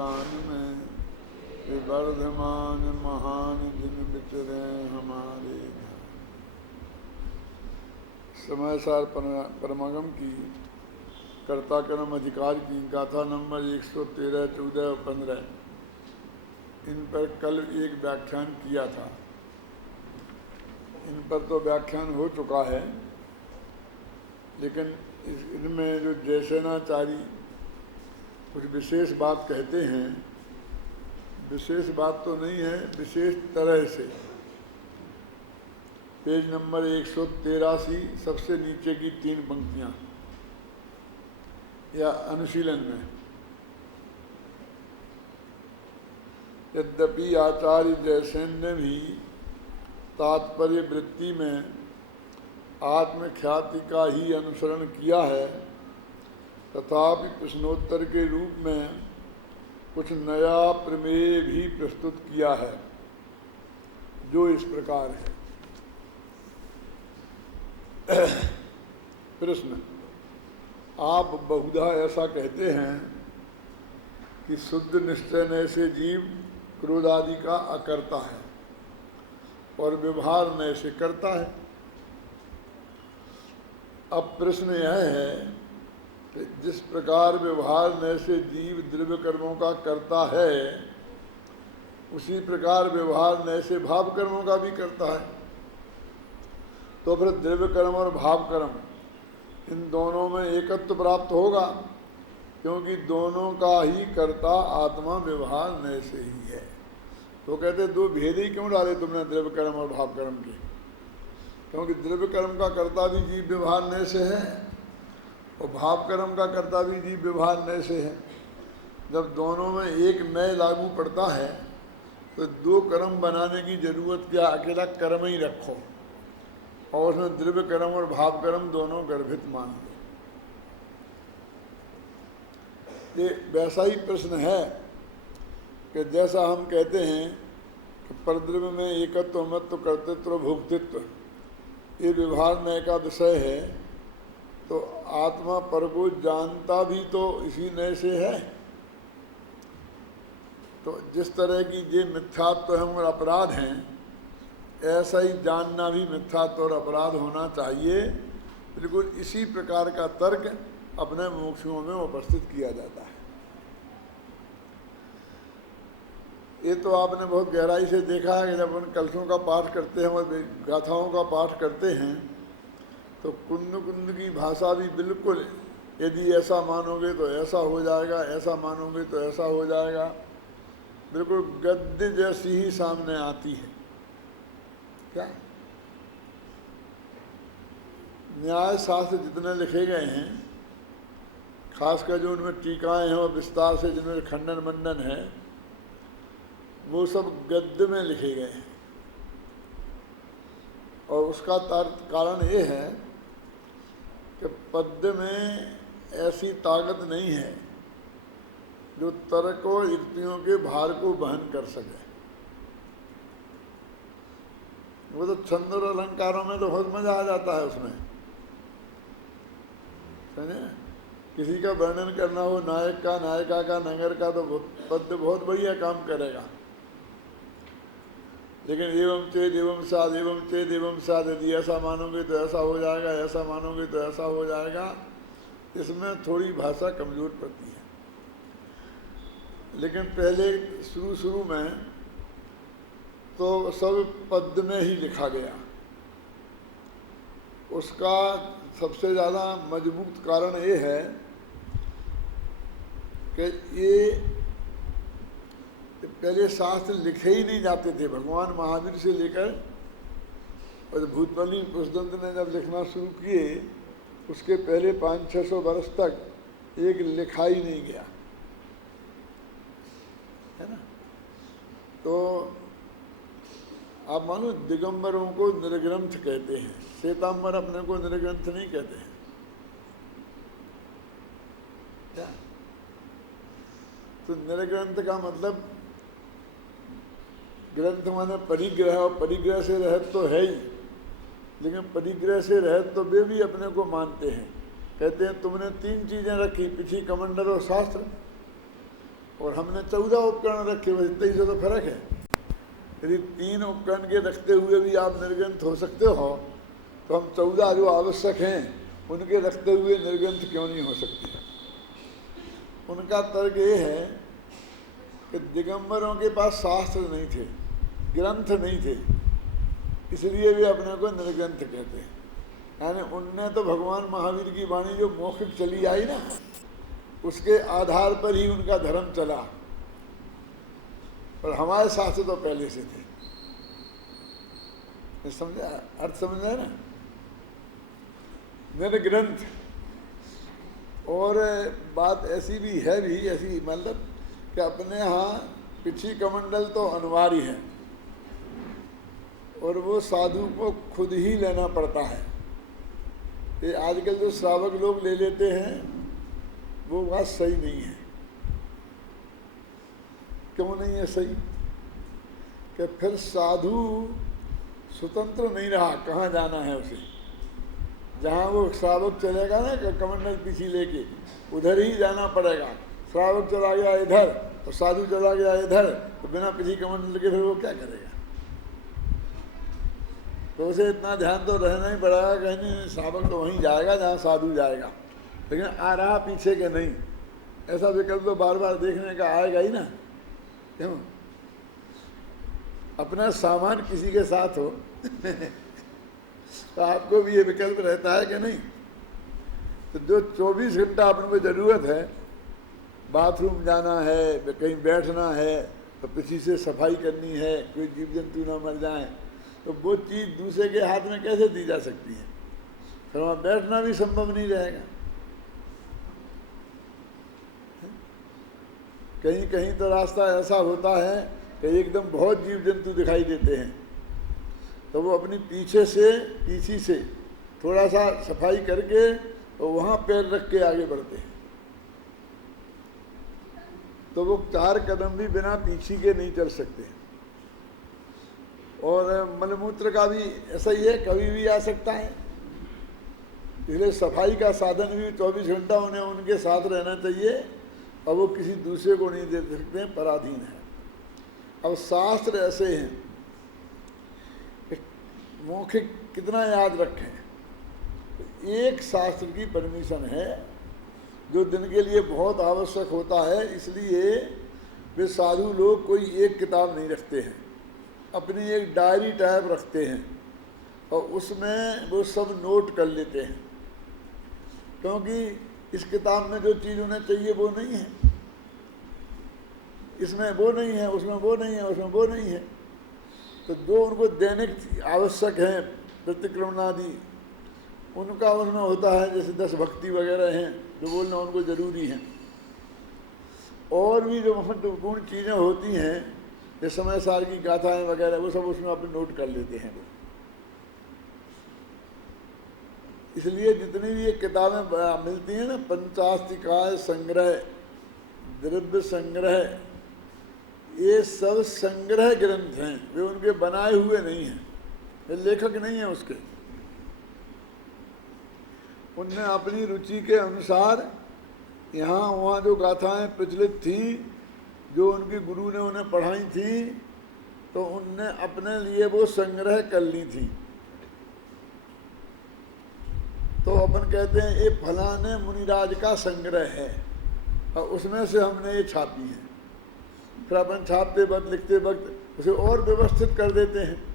कान में, वर्धमान महान दिन विचरे हमारे। समय सार परमागम की कर्ता कर्म अधिकार की गाथा नंबर 113, 14 और 15, इन पर कल एक व्याख्यान किया था। इन पर तो व्याख्यान हो चुका है, लेकिन इनमें जो जयसेनाचारी कुछ विशेष बात कहते हैं, विशेष बात तो नहीं है, विशेष तरह से। पेज नंबर 183, सबसे नीचे की 3 पंक्तियां, या अनुशीलन में। यद्यपि आचार्य जयसेन ने भी तात्पर्य वृत्ति में आत्मख्याति का ही अनुसरण किया है, तथापि प्रश्नोत्तर के रूप में कुछ नया प्रमेय भी प्रस्तुत किया है, जो इस प्रकार है। प्रश्न: आप बहुधा ऐसा कहते हैं कि शुद्ध निश्चय नय से जीव क्रोध आदि का अकर्ता है और व्यवहार नय से करता है। अब प्रश्न यह है कि जिस प्रकार व्यवहार नय से जीव द्रव्य कर्मों का करता है, उसी प्रकार व्यवहार नय से भाव कर्मों का भी करता है। तो फिर द्रव्य कर्म और भाव कर्म, इन दोनों में एकत्व प्राप्त होगा, क्योंकि दोनों का ही कर्ता आत्मा व्यवहार नय से ही है। तो कहते दो भेद ही क्यों डाले तुमने द्रव्य कर्म और भाव कर्म के? क्योंकि द्रव्य कर्म का कर्ता भी जीव व्यवहार नय से है और भाव कर्म का कर्ता भी जीव व्यवहार नय से है। जब दोनों में एक नय लागू पड़ता है तो दो कर्म बनाने की जरूरत क्या, अकेला कर्म ही रखो और उसमें द्रव्य कर्म और भाव कर्म दोनों गर्भित मान लो। ये वैसा ही प्रश्न है कि जैसा हम कहते हैं कि परद्रव्य में एकत्व, मत्व, कर्तृत्व, भोक्तृत्व ये व्यवहार नय का विषय है, तो आत्मा पर को जानता भी तो इसी नय से है। तो जिस तरह की ये मिथ्यात्व हम और अपराध हैं, ऐसा ही जानना भी मिथ्यात्व और अपराध होना चाहिए। बिल्कुल इसी प्रकार का तर्क अपने मुमुक्षुओं में उपस्थित किया जाता है। ये तो आपने बहुत गहराई से देखा है कि जब उन कलशों का पाठ करते हैं और गाथाओं का पाठ करते हैं तो कुंद कुंद की भाषा भी बिल्कुल, यदि ऐसा मानोगे तो ऐसा हो जाएगा, ऐसा मानोगे तो ऐसा हो जाएगा, बिल्कुल गद्य जैसी ही सामने आती है। क्या न्याय शास्त्र जितने लिखे गए हैं, खासकर जो उनमें टीकाएँ हैं और विस्तार से जिनमें खंडन मंडन है, वो सब गद्य में लिखे गए हैं। और उसका कारण ये है कि पद्य में ऐसी ताकत नहीं है जो तर्क और युक्तियों के भार को वहन कर सके। वो तो छंद और अलंकारों में तो बहुत मजा आ जाता है उसमें, समझे? किसी का वर्णन करना हो, नायक का, नायिका का, नगर का, तो पद्य बहुत बढ़िया काम करेगा। लेकिन एवं चेद एवं साध, एवं चेद एवं साध, यदि ऐसा मानोगे तो ऐसा हो जाएगा, ऐसा मानोगे तो ऐसा हो जाएगा, इसमें थोड़ी भाषा कमजोर पड़ती है। लेकिन पहले शुरू में तो सब पद्य में ही लिखा गया। उसका सबसे ज़्यादा मजबूत कारण ये है कि ये पहले शास्त्र लिखे ही नहीं जाते थे। भगवान महावीर से लेकर और भूतबली पुष्पदंत ने जब लिखना शुरू किए, उसके पहले 500-600 वर्ष तक एक लिखा ही नहीं गया, है ना। तो आप मानो दिगंबरों को निर्ग्रंथ कहते हैं, श्वेतांबर अपने को निर्ग्रंथ नहीं कहते हैं। क्या? तो निर्ग्रंथ का मतलब ग्रंथ माने परिग्रह, और परिग्रह से रहत तो है ही, लेकिन परिग्रह से रहत तो वे भी अपने को मानते हैं। कहते हैं तुमने 3 चीज़ें रखी, पिछी, कमंडल और शास्त्र। और और हमने 14 उपकरण रखे, बस इतना ही से तो फर्क है। यदि 3 उपकरण के रखते हुए भी आप निर्ग्रंथ हो सकते हो, तो हम 14 जो आवश्यक हैं उनके रखते हुए निर्ग्रंथ क्यों नहीं हो सकते। उनका तर्क ये है कि दिगंबरों के पास शास्त्र नहीं थे, ग्रंथ नहीं थे, इसलिए वे अपने को निर्ग्रंथ कहते हैं। यानी उनने तो भगवान महावीर की वाणी जो मौखिक चली आई ना, उसके आधार पर ही उनका धर्म चला, और हमारे शास्त्र तो पहले से थे। समझा, अर्थ समझ है ना, निर्ग्रंथ। और बात ऐसी भी है भी ऐसी, मतलब कि अपने यहाँ पिछी कमंडल तो अनिवार्य है, और वो साधु को खुद ही लेना पड़ता है। ये आजकल जो श्रावक लोग ले लेते हैं वो बात सही नहीं है। क्यों नहीं है सही? कि फिर साधु स्वतंत्र नहीं रहा, कहाँ जाना है उसे। जहाँ वो श्रावक चलेगा ना कमंडल पीछे लेके, उधर ही जाना पड़ेगा। श्रावक चला गया इधर और साधु चला गया इधर, तो बिना पीछे कमंडल के फिर वो क्या करेगा? तो उसे इतना ध्यान तो रहना ही पड़ेगा, कहीं नहीं श्रावक तो वहीं जाएगा जहाँ साधु जाएगा, लेकिन आ रहा पीछे के नहीं। ऐसा विकल्प तो बार बार देखने का आएगा ही ना। क्यों? अपना सामान किसी के साथ हो तो आपको भी ये विकल्प रहता है कि नहीं? तो जो 24 घंटा अपन को ज़रूरत है, बाथरूम जाना है, कहीं बैठना है, तो पीछे से सफाई करनी है, कोई जीव जंतु ना मर जाए, तो वो चीज़ दूसरे के हाथ में कैसे दी जा सकती है? फिर वहाँ बैठना भी संभव नहीं रहेगा। कहीं कहीं तो रास्ता ऐसा होता है कि एकदम बहुत जीव जंतु दिखाई देते हैं, तो वो अपनी पीछे से थोड़ा सा सफाई करके तो वहाँ पैर रख के आगे बढ़ते हैं, तो वो 4 कदम भी बिना पीछे के नहीं चल सकते। और मलमूत्र का भी ऐसा ही है, कभी भी आ सकता है, इसलिए सफाई का साधन भी 24 घंटा उन्हें उनके साथ रहना चाहिए, और वो किसी दूसरे को नहीं दे सकते हैं, पराधीन है। अब शास्त्र ऐसे हैं, मौखिक कितना याद रखें। एक शास्त्र की परमिशन है जो दिन के लिए बहुत आवश्यक होता है, इसलिए वे साधु लोग कोई एक किताब नहीं रखते हैं, अपनी एक डायरी टाइप रखते हैं, और उसमें वो सब नोट कर लेते हैं, क्योंकि इस किताब में जो चीज़ उन्हें चाहिए वो नहीं है, इसमें वो नहीं है, उसमें वो नहीं है, उसमें वो नहीं है। तो जो उनको दैनिक आवश्यक हैं, प्रतिक्रमणादि, उनका उसमें होता है, जैसे 10 भक्ति वगैरह हैं जो बोलना उनको ज़रूरी है। और भी जो महत्वपूर्ण चीज़ें होती हैं, जैसे समय सार की गाथाएँ वगैरह, वो सब उसमें अपने नोट कर लेते हैं वो। इसलिए जितनी भी ये किताबें मिलती हैं ना, पंचास्तिकाय संग्रह, द्रव्य संग्रह, ये सब संग्रह ग्रंथ हैं, वे उनके बनाए हुए नहीं हैं, वे लेखक नहीं हैं उसके। उनने अपनी रुचि के अनुसार यहाँ वहाँ जो गाथाएँ प्रचलित थी, जो उनके गुरु ने उन्हें पढ़ाई थी, तो उनने अपने लिए वो संग्रह कर ली थी। तो अपन कहते हैं ये फलाने मुनिराज का संग्रह है, और उसमें से हमने ये छापी है। फिर अपन छापते वक्त, लिखते वक्त उसे और व्यवस्थित कर देते हैं।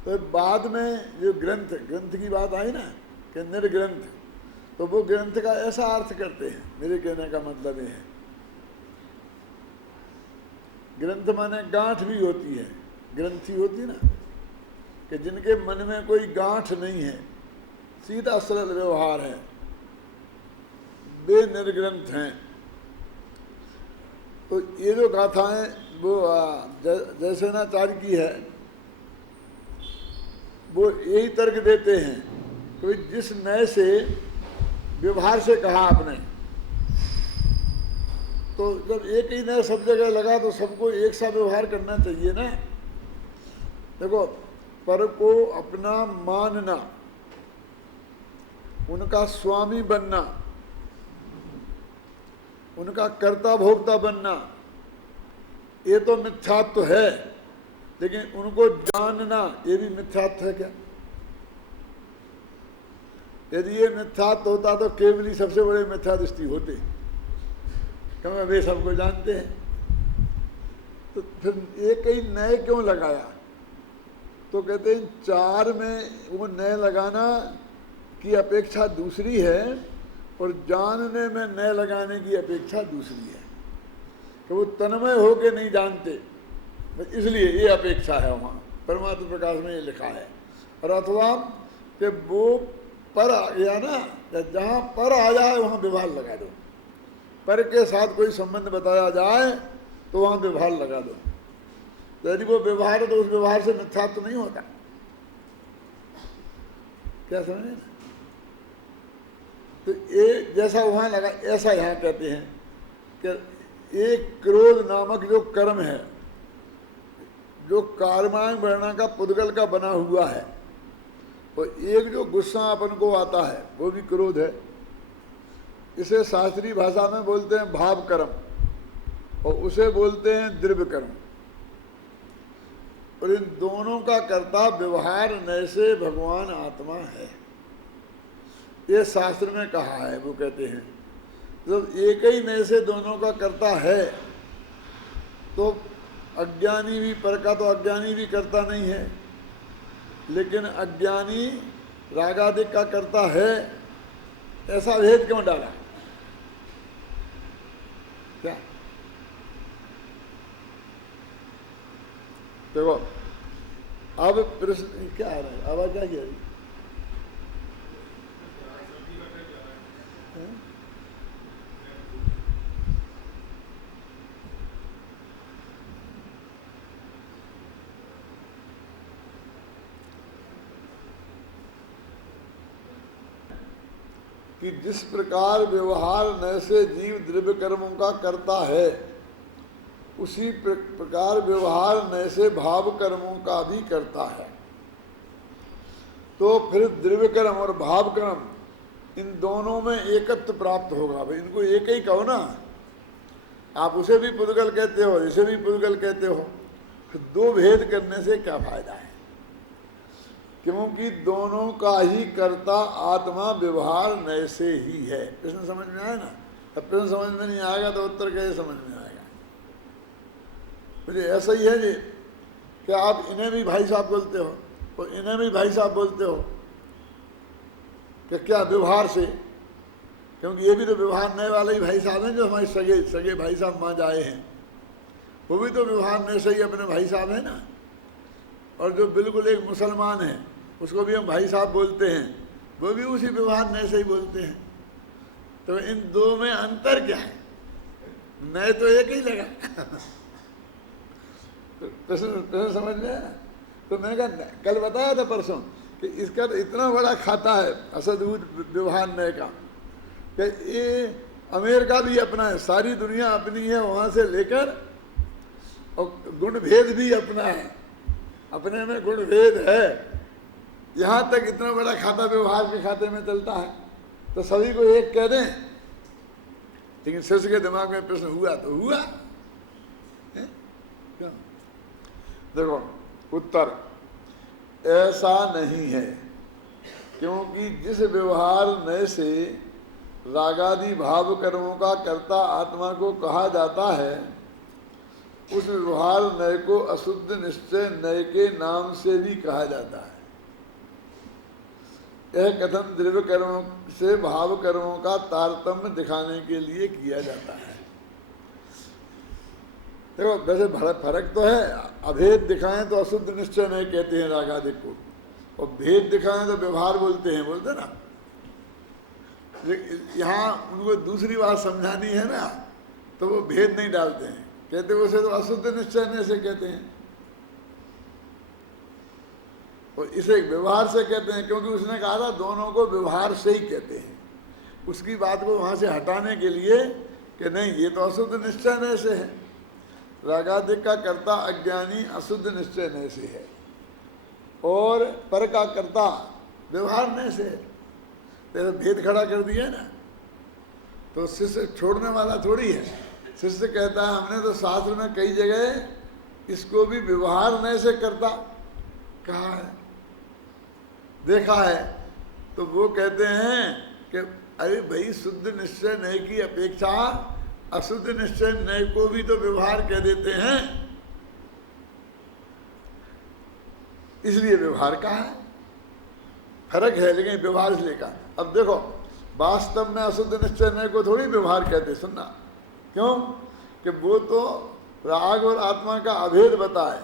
तो बाद में जो ग्रंथ की बात आई ना कि निर्ग्रंथ, तो वो ग्रंथ का ऐसा अर्थ करते हैं। मेरे कहने का मतलब ये है, ग्रंथ माने गांठ भी होती है, ग्रंथि होती है ना, कि जिनके मन में कोई गांठ नहीं है, सीधा सरल व्यवहार है, वे निर्ग्रंथ हैं। तो ये जो गाथाएँ वो जयसेनाचार्य की है, वो यही तर्क देते हैं कि जिस नए से व्यवहार से कहा आपने, तो जब एक ही नया सब जगह लगा तो सबको एक सा व्यवहार करना चाहिए ना। देखो, पर को अपना मानना, उनका स्वामी बनना, उनका कर्ता भोक्ता बनना ये तो मिथ्यात्व है, लेकिन उनको जानना ये भी मिथ्यात्व है क्या? यदि ये मिथ्यात्व होता तो केवल ही सबसे बड़े मिथ्या दृष्टि होते, क्योंकि वे सबको जानते हैं। तो फिर एक ही नए क्यों लगाया? तो कहते हैं 4 में वो नए लगाना की अपेक्षा दूसरी है और जानने में नए लगाने की अपेक्षा दूसरी है, कि वो तन्मय होके नहीं जानते, इसलिए ये अपेक्षा है वहाँ परमात्मा प्रकाश में ये लिखा है। और अथवा कि वो पर आ गया ना, जहाँ पर आ जाए वहाँ व्यवहार लगा दो, पर के साथ कोई संबंध बताया जाए तो वहाँ व्यवहार लगा दो। यदि वो व्यवहार है तो उस व्यवहार से मिथ्यात्व तो नहीं होता। क्या समझे? तो ये जैसा वहाँ लगा ऐसा यहाँ कहते हैं कि एक क्रोध नामक जो कर्म है, जो कार्मांग वर्णा का पुद्गल का बना हुआ है, और एक जो गुस्सा अपन को आता है वो भी क्रोध है। इसे शास्त्रीय भाषा में बोलते हैं भाव कर्म और उसे बोलते हैं द्रव्य कर्म। और इन दोनों का कर्ता व्यवहार नय से भगवान आत्मा है, ये शास्त्र में कहा है। वो कहते हैं जब एक ही नय से दोनों का कर्ता है तो अज्ञानी भी, पर का तो अज्ञानी भी करता नहीं है, लेकिन अज्ञानी रागादिक का करता है, ऐसा भेद क्यों डाला? क्या देखो अब प्रश्न क्या आ रहा है, आवाज क्या कह रही? कि जिस प्रकार व्यवहार न से जीव द्रव्य कर्मों का करता है, उसी प्रकार व्यवहार न से भाव कर्मों का भी करता है। तो फिर द्रव्य कर्म और भाव कर्म इन दोनों में एकत्व प्राप्त होगा। भाई इनको एक ही कहो ना, आप उसे भी पुद्गल कहते हो, इसे भी पुद्गल कहते हो, फिर दो भेद करने से क्या फायदा है? क्योंकि दोनों का ही कर्ता आत्मा व्यवहार नय से ही है। प्रश्न समझ में आया ना? अब प्रश्न समझ में नहीं आएगा तो उत्तर कैसे समझ में आएगा? मुझे ऐसा ही है जी कि आप इन्हें भी भाई साहब बोलते हो और इन्हें भी भाई साहब बोलते हो, कि क्या व्यवहार से? क्योंकि ये भी तो व्यवहार नए वाले ही भाई साहब हैं, जो हमारे सगे सगे भाई साहब मान आए हैं, वो भी तो व्यवहार नए से ही अपने भाई साहब हैं ना। और जो बिल्कुल एक मुसलमान है उसको भी हम भाई साहब बोलते हैं, वो भी उसी व्यवहार नए से ही बोलते हैं। तो इन दो में अंतर क्या है? नए तो एक ही लगा। तो प्रश्न समझ में आया? तो मैंने कहा कल बताया था परसों कि इसका तो इतना बड़ा खाता है असदूत व्यवहार नए का, कि ये अमेरिका भी अपना है, सारी दुनिया अपनी है, वहाँ से लेकर, और गुण भेद भी अपना है, अपने में गुण भेद है। यहाँ तक इतना बड़ा खाता व्यवहार के खाते में चलता है, तो सभी को एक कह दें। लेकिन शिष्य के दिमाग में प्रश्न हुआ तो हुआ है? क्यों? देखो उत्तर ऐसा नहीं है, क्योंकि जिस व्यवहार नय से रागादि भाव कर्मों का कर्ता आत्मा को कहा जाता है, उस व्यवहार नय को अशुद्ध निश्चय नय के नाम से भी कहा जाता है। यह कथन द्रव्य कर्मों से भाव कर्मों का तारतम्य दिखाने के लिए किया जाता है। देखो वैसे फर्क तो है, अभेद दिखाएं तो अशुद्ध निश्चय नय कहते हैं रागादिक को, और भेद दिखाएं तो व्यवहार बोलते हैं, बोलते ना। यहाँ उनको दूसरी बात समझानी है ना, तो वो भेद नहीं डालते हैं, कहते उसे तो अशुद्ध निश्चय नय से कहते हैं, और इसे व्यवहार से कहते हैं, क्योंकि उसने कहा था दोनों को व्यवहार से ही कहते हैं। उसकी बात को वहाँ से हटाने के लिए कि नहीं ये तो अशुद्ध निश्चय नय से है, रागादिक का कर्ता अज्ञानी अशुद्ध निश्चय नय से है, और पर का कर्ता व्यवहार नय से है। तो भेद खड़ा कर दिया ना। तो शिष्य छोड़ने वाला थोड़ी है। शिष्य कहता है हमने तो शास्त्र में कई जगह इसको भी व्यवहार नए से करता कहा है, देखा है। तो वो कहते हैं कि अरे भाई शुद्ध निश्चय नए की अपेक्षा अशुद्ध निश्चय नए को भी तो व्यवहार कह देते हैं, इसलिए व्यवहार का है, फर्क है लेकिन व्यवहार इसलिए का। अब देखो वास्तव में अशुद्ध निश्चय नए को थोड़ी व्यवहार कहते, सुनना क्यों कि वो तो राग और आत्मा का अभेद बताए।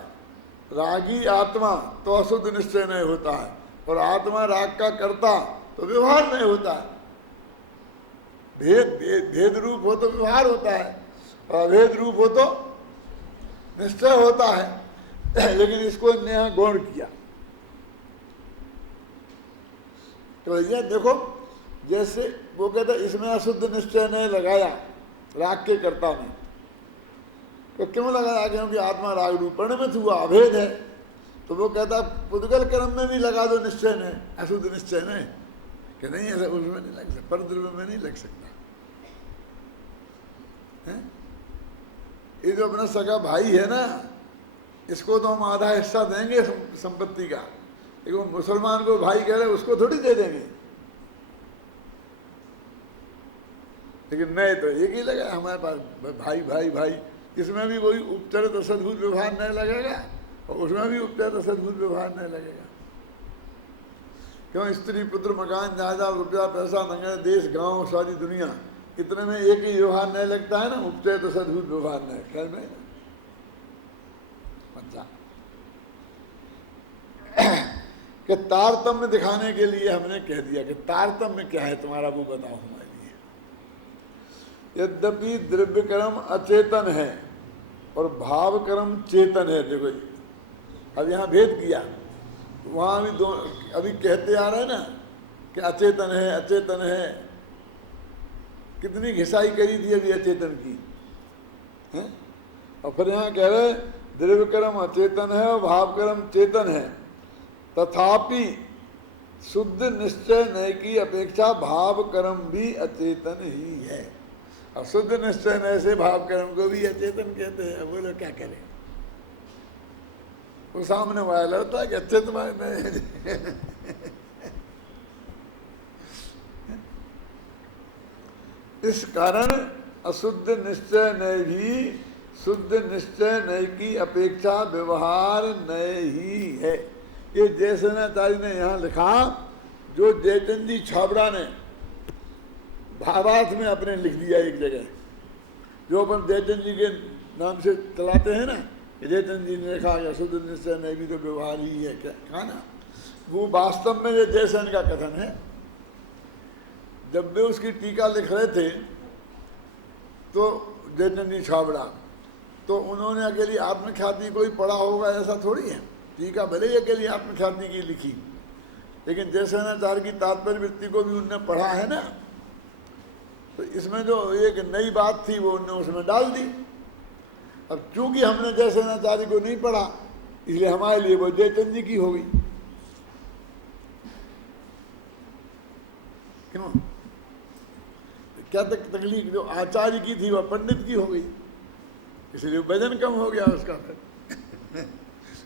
रागी आत्मा तो अशुद्ध निश्चय नहीं होता है, और आत्मा राग का कर्ता तो व्यवहार नहीं होता है। भेद रूप हो तो व्यवहार होता है, और अभेद रूप हो तो निश्चय होता है। लेकिन इसको यहाँ गौण किया। तो भैया देखो, जैसे वो कहता इसमें अशुद्ध निश्चय नहीं लगाया राग के कर्ता में, तो क्यों लगाया? क्योंकि आत्मा राग रूप परिणमित हुआ, अभेद है। तो वो कहता पुद्गल कर्म में भी लगा दो निश्चय ने, अशुद्ध निश्चय ने, कि नहीं ऐसा उसमें नहीं लग सकता, परद्रव्य में नहीं लग सकता है? ये जो अपना सगा भाई है ना, इसको तो हम आधा हिस्सा देंगे संपत्ति का, लेकिन मुसलमान को भाई कह रहे उसको थोड़ी दे देंगे। लेकिन नहीं तो एक ही लगा हमारे पास, भाई भाई भाई, इसमें भी वही उपचरित असद्भुत व्यवहार नहीं लगेगा, और उसमें भी उपचरित असद्भुत व्यवहार नहीं लगेगा। क्यों? स्त्री पुत्र मकान जायदाद रुपया पैसा नगर देश गांव सारी दुनिया, इतने में एक ही व्यवहार नहीं लगता है ना, उपचरित असद्भुत व्यवहार नहीं। खैर में कि तारतम्य दिखाने के लिए हमने कह दिया कि तारतम्य क्या है तुम्हारा, वो बताओ हमारे लिए। यद्यपि द्रव्य कर्म अचेतन है और भाव कर्म चेतन है। देखो अब यहाँ भेद किया, वहाँ भी दो अभी कहते आ रहे हैं ना कि अचेतन है अचेतन है, कितनी घिसाई करी थी अभी अचेतन की है? और फिर यहाँ कह रहे द्रव्य कर्म अचेतन है और भाव कर्म चेतन है, तथापि शुद्ध निश्चय नय की अपेक्षा भाव कर्म भी अचेतन ही है। और शुद्ध निश्चय नय से भाव कर्म को भी अचेतन कहते हैं। बोलो क्या करें? वो सामने वाला लड़ता है कि अचेत इस कारण अशुद्ध निश्चय नय भी शुद्ध निश्चय नय की अपेक्षा व्यवहार नय ही है। ये जयसेनाचार्य ने यहाँ लिखा, जो जयचंद जी छाबड़ा ने भावार्थ में अपने लिख दिया एक जगह, जो अपन जयचंद जी के नाम से चलाते हैं ना, जयचंद जी ने लिखा कि शुद्ध निश्चय नहीं भी तो व्यवहार ही है, क्या कहा ना, वो वास्तव में ये जयसेन का कथन है। जब वे उसकी टीका लिख रहे थे तो जयचंद जी छाबड़ा, तो उन्होंने अकेली आत्मख्याति को ही पढ़ा होगा ऐसा थोड़ी है। टीका भले ही अकेली आत्मख्याति की लिखी, लेकिन जयसेनाचार्य की तात्पर्य वृत्ति को भी उनने पढ़ा है ना, तो इसमें जो एक नई बात थी वो उनने उसमें डाल दी। अब चूंकि हमने जयसेनाचार्य को नहीं पढ़ा, इसलिए हमारे लिए वो जयचंद जी की हो गई। क्यों? क्या तकलीफ जो आचार्य की थी वह पंडित की हो गई, इसलिए वजन कम हो गया उसका।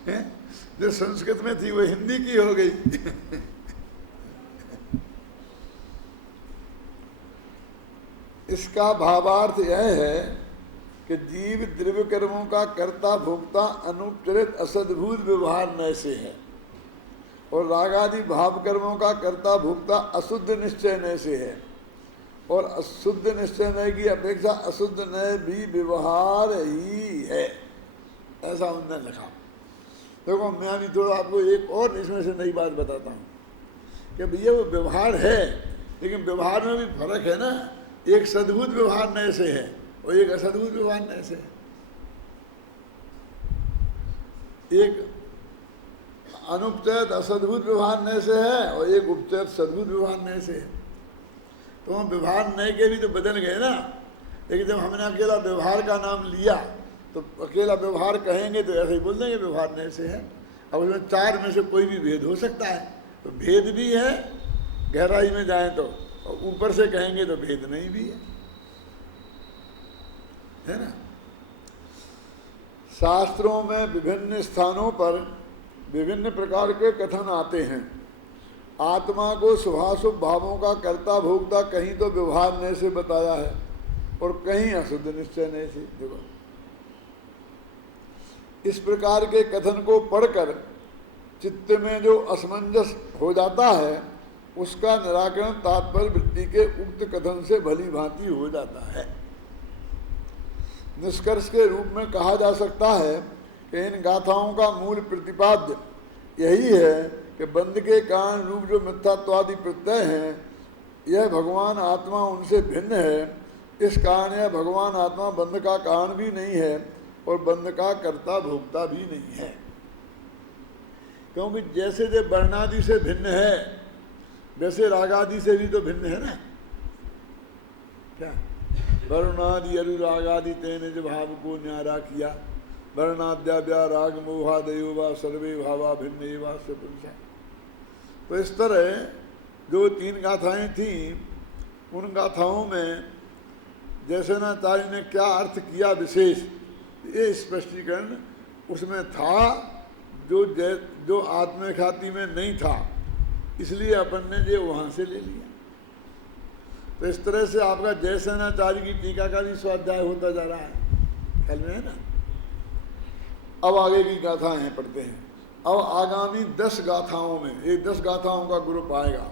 फिर जो संस्कृत में थी वो हिंदी की हो गई। इसका भावार्थ यह है कि जीव द्रव्य कर्मों का कर्ता भोक्ता अनुपचरित असद्भुत व्यवहार नय से है, और रागादि भाव कर्मों का कर्ता भोक्ता अशुद्ध निश्चय नय से है, और अशुद्ध निश्चय नय की अपेक्षा अशुद्ध नय भी व्यवहार ही है, ऐसा उन्होंने लिखा। देखो मैं अभी थोड़ा आपको एक और इसमें से नई बात बताता हूँ कि भैया वो व्यवहार है, लेकिन व्यवहार में भी फर्क है ना। एक सद्भुत व्यवहार नय से है और एक असद्भुत व्यवहार नय से है। एक अनुपचरित असद्भुत व्यवहार नय से है और एक उपचरित सद्भुत व्यवहार नय से है। तो हम व्यवहार नय के भी तो बदल गए ना, लेकिन जब हमने अकेला व्यवहार का नाम लिया तो अकेला व्यवहार कहेंगे तो ऐसे ही बोल देंगे व्यवहार नय से है। अब उसमें चार में से कोई भी भेद हो सकता है, तो भेद भी है गहराई में जाएं तो, और ऊपर से कहेंगे तो भेद नहीं भी है। है ना। शास्त्रों में विभिन्न स्थानों पर विभिन्न प्रकार के कथन आते हैं। आत्मा को शुभाशुभ भावों का कर्ता भोक्ता कहीं तो व्यवहार ने से बताया है और कहीं अशुद्ध निश्चय ने से। देखो, इस प्रकार के कथन को पढ़कर चित्त में जो असमंजस हो जाता है उसका निराकरण तात्पर्य वृत्ति के उक्त कथन से भली भांति हो जाता है। निष्कर्ष के रूप में कहा जा सकता है कि इन गाथाओं का मूल प्रतिपाद्य यही है कि बंध के कारण रूप जो मिथ्यात्वादि प्रत्यय हैं, यह भगवान आत्मा उनसे भिन्न है। इस कारण यह भगवान आत्मा बंध का कारण भी नहीं है और बंध का कर्ता भोक्ता भी नहीं है। क्योंकि जैसे जो वर्णादि से भिन्न है वैसे रागादि से भी तो भिन्न है ना। क्या वर्णादि अनुरागादि तेने जो भाव को न्यारा किया, वर्णाद्या राग मोहादयो वा सर्वे भावा भिन्न वा से पुरुषा। तो इस तरह जो 3 गाथाएं थीं, उन गाथाओं में जैसेनाचार्य ने क्या अर्थ किया विशेष, ये स्पष्टीकरण उसमें था जो आत्मख्याति में नहीं था, इसलिए अपन ने ये वहाँ से ले लिया। तो इस तरह से आपका जयसेनाचार्य की टीका का भी स्वाध्याय होता जा रहा है, ख्याल में है ना। अब आगे की गाथाएं पढ़ते हैं। अब आगामी 10 गाथाओं में, ये 10 गाथाओं का ग्रुप आएगा,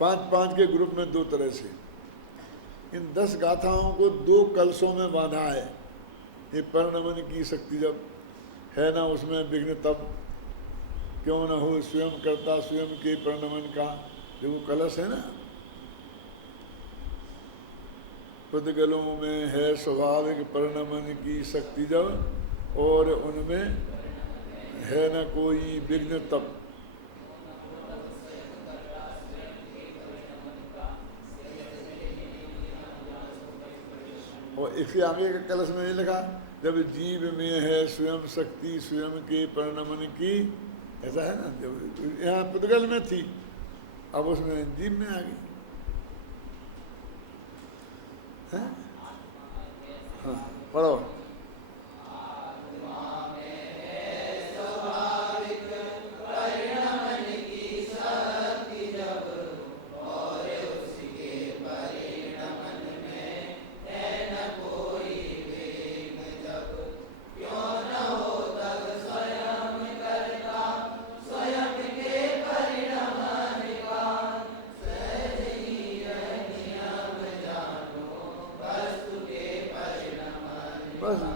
5-5 के ग्रुप में 2 तरह से। इन 10 गाथाओं को 2 कलशों में बांधा है। ये परिणमन की शक्ति जब है ना, उसमें विघ्न तब क्यों न हो, स्वयं करता स्वयं के परिणमन का जो वो कलश है ना, पुद्गलों में है स्वाभाविक परिणमन की शक्ति जब, और उनमें है न कोई विघ्न तब। और इसके आगे के कलश में ये लिखा, जब जीव में है स्वयं शक्ति स्वयं के परिणमन की, ऐसा है ना। जब यहाँ पुद्गल में थी, अब उसमें जीव में आ गई। हाँ, पढ़ो।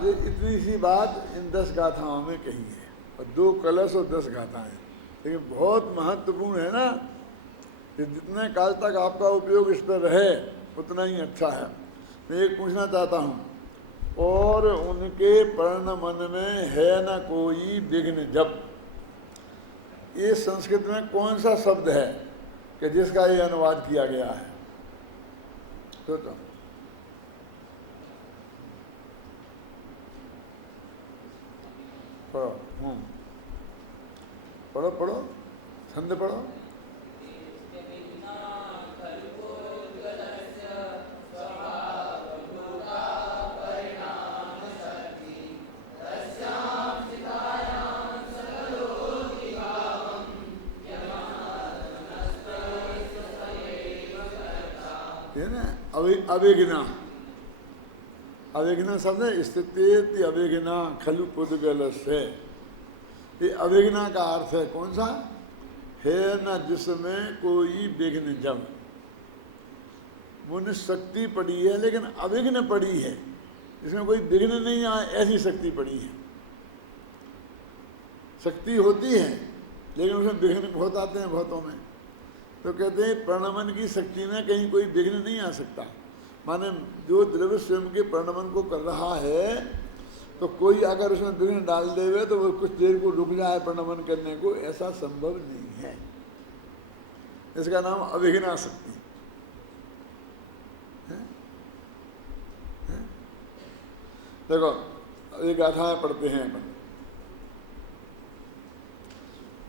इतनी सी बात इन 10 गाथाओं में कही है, और 2 कलश और 10 गाथाएं। लेकिन बहुत महत्वपूर्ण है ना, कि जितने काल तक आपका उपयोग इस पर रहे उतना ही अच्छा है। मैं एक पूछना चाहता हूँ, और उनके परिणमन में है न कोई विघ्न जब, ये संस्कृत में कौन सा शब्द है कि जिसका ये अनुवाद किया गया है? तो पढ़ो पढ़ो, छंद पढ़ो। ये ना अवेगिना, अवेगिना शब्द है, स्थिति अवेगिना खलु पुद्गल से। ये अवेगिना का अर्थ है कौन सा? है न जिसमें कोई विघ्न जब। मुन शक्ति पड़ी है लेकिन अविघ्न पड़ी है, इसमें कोई विघ्न नहीं आए, ऐसी शक्ति पड़ी है। शक्ति होती है लेकिन उसमें विघ्न बहुत आते हैं बहुतों में। तो कहते हैं प्रणमन की शक्ति में कहीं कोई विघ्न नहीं आ सकता। माने जो द्रव्य स्वयं के प्रणमन को कर रहा है, तो कोई अगर उसमें विघ्न डाल देवे तो वो कुछ देर को रुक जाए प्रणमन करने को, ऐसा संभव नहीं है। इसका नाम अविघ्ना शक्ति है। देखो ये गाथाएं पढ़ते हैं अपन।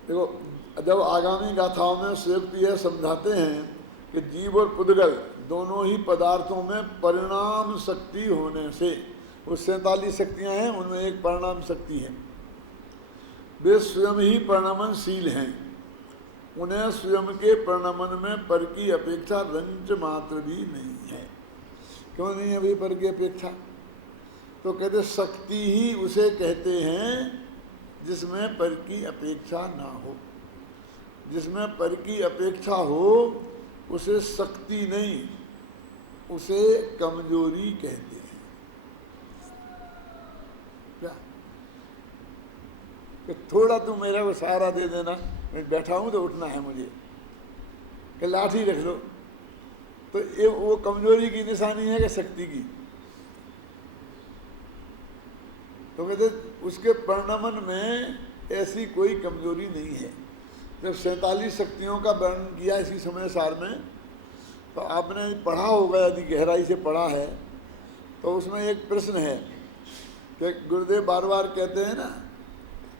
देखो जब आगामी गाथाओं में सुयुक्त यह समझाते हैं कि जीव और पुद्गल दोनों ही पदार्थों में परिणाम शक्ति होने से, वो 47 शक्तियां हैं, उनमें एक परिणाम शक्ति है। वे स्वयं ही परिणमनशील हैं, उन्हें स्वयं के परिणमन में पर की अपेक्षा रंच मात्र भी नहीं है। क्यों नहीं है भाई पर की अपेक्षा? तो कहते शक्ति ही उसे कहते हैं जिसमें पर की अपेक्षा ना हो। जिसमें पर की अपेक्षा हो उसे शक्ति नहीं, उसे कमजोरी कहते हैं। क्या कि थोड़ा तुम मेरे को सहारा दे देना, मैं बैठा हूं तो उठना है मुझे, कि लाठी रख लो, तो ये वो कमजोरी की निशानी है कि शक्ति की? तो कहते उसके परिणमन में ऐसी कोई कमजोरी नहीं है। जब 47 शक्तियों का वर्णन किया इसी समय सार में, तो आपने पढ़ा होगा, यदि गहराई से पढ़ा है तो उसमें एक प्रश्न है कि गुरुदेव बार बार कहते हैं ना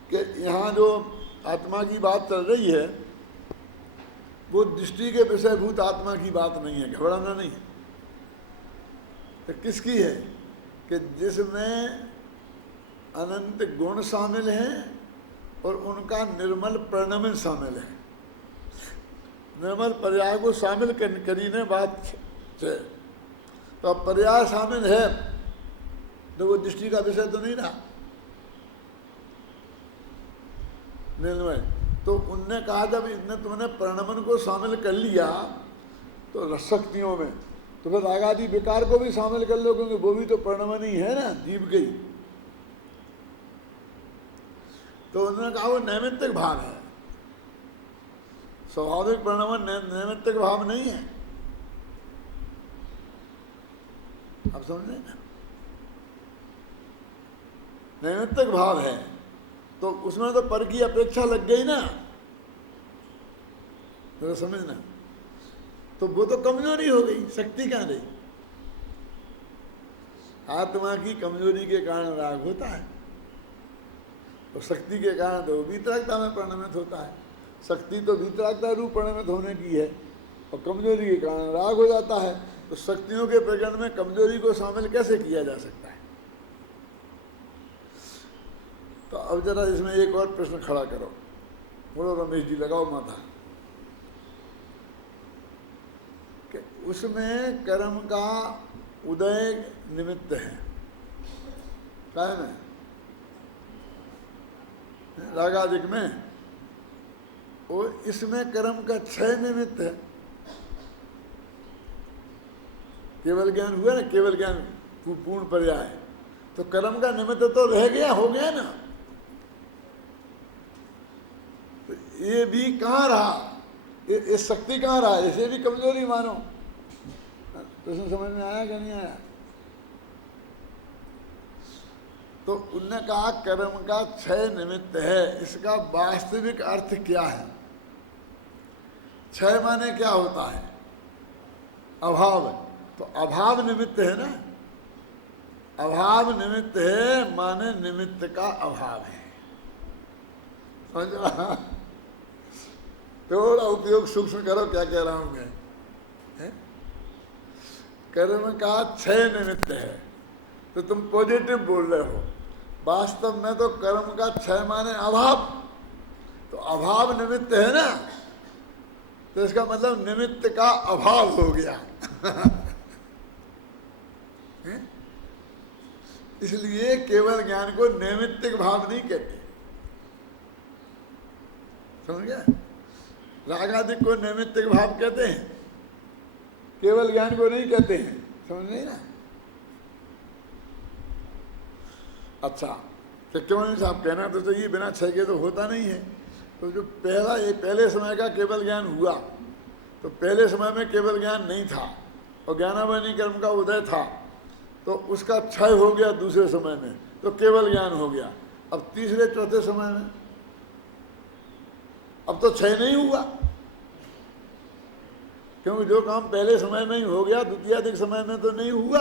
कि यहाँ जो आत्मा की बात चल रही है वो दृष्टि के विषयभूत आत्मा की बात नहीं है, घबराना नहीं है। तो किसकी है? कि जिसमें अनंत गुण शामिल हैं और उनका निर्मल परिणमन शामिल है। निर्मल पर्याय को शामिल करीने बात से, तो अब पर्याय शामिल है तो वो दृष्टि का विषय तो नहीं रहा निर्मल। तो उनने कहा जब इतने तुमने परिणमन को शामिल कर लिया तो शक्तियों में, तो फिर रागादि विकार को भी शामिल कर लो, क्योंकि वो भी तो परिणमन ही है ना, जीव के ही। तो उन्होंने कहा वो नैमित्तिक भाव है, स्वाभाविक परिणमन नैमित्तिक भाव नहीं है। आप समझ रहे ना? नैमित्तिक भाव है तो उसमें तो पर की अपेक्षा लग गई ना, तो समझना। तो वो तो कमजोरी हो गई, शक्ति कहाँ रही? आत्मा की कमजोरी के कारण राग होता है और शक्ति के कारण तो वीतरागता में परिणमित होता है। शक्ति तो वीतरागता रूप परिणमित होने की है और कमजोरी के कारण राग हो जाता है। तो शक्तियों के प्रकरण में कमजोरी को शामिल कैसे किया जा सकता है? तो अब जरा इसमें एक और प्रश्न खड़ा करो। बोलो रमेश जी, लगाओ माथा। कि उसमें कर्म का उदय निमित्त है, क्या है? रागादिक में, और इसमें कर्म का क्षय निमित्त है। केवल ज्ञान हुआ ना, केवल ज्ञान पूर्ण पर्याय, तो कर्म का निमित्त तो रह गया, हो गया ना। तो ये भी कहाँ रहा? ये शक्ति कहाँ रहा? इसे भी कमजोरी मानो। प्रश्न समझ में आया क्या नहीं आया? तो उनने कहा कर्म का क्षय निमित्त है। इसका वास्तविक अर्थ क्या है? क्षय माने क्या होता है? अभाव। तो अभाव निमित्त है ना, अभाव निमित्त है माने निमित्त का अभाव है। समझ? थोड़ा उपयोग सूक्ष्म करो, क्या कह रहा हूं मैं? कर्म का क्षय निमित्त है तो तुम पॉजिटिव बोल रहे हो, वास्तव में तो कर्म का क्षय माने अभाव। तो अभाव निमित्त है ना, तो इसका मतलब निमित्त का अभाव हो गया। इसलिए केवल ज्ञान को नैमित्तिक भाव नहीं कहते, समझ गया? रागादिक को नैमित्तिक भाव कहते हैं, केवल ज्ञान को नहीं कहते हैं। समझ नहीं ना? अच्छा, तो क्यों नहीं साहब? कहना तो ये बिना क्षय के तो होता नहीं है। तो जो पहले समय का केवल ज्ञान हुआ, तो पहले समय में केवल ज्ञान नहीं था और ज्ञानावनी कर्म का उदय था, तो उसका क्षय हो गया दूसरे समय में, तो केवल ज्ञान हो गया। अब तीसरे चौथे समय में अब तो क्षय नहीं हुआ, क्योंकि जो काम पहले समय में ही हो गया द्वितीयाधिक समय में तो नहीं हुआ।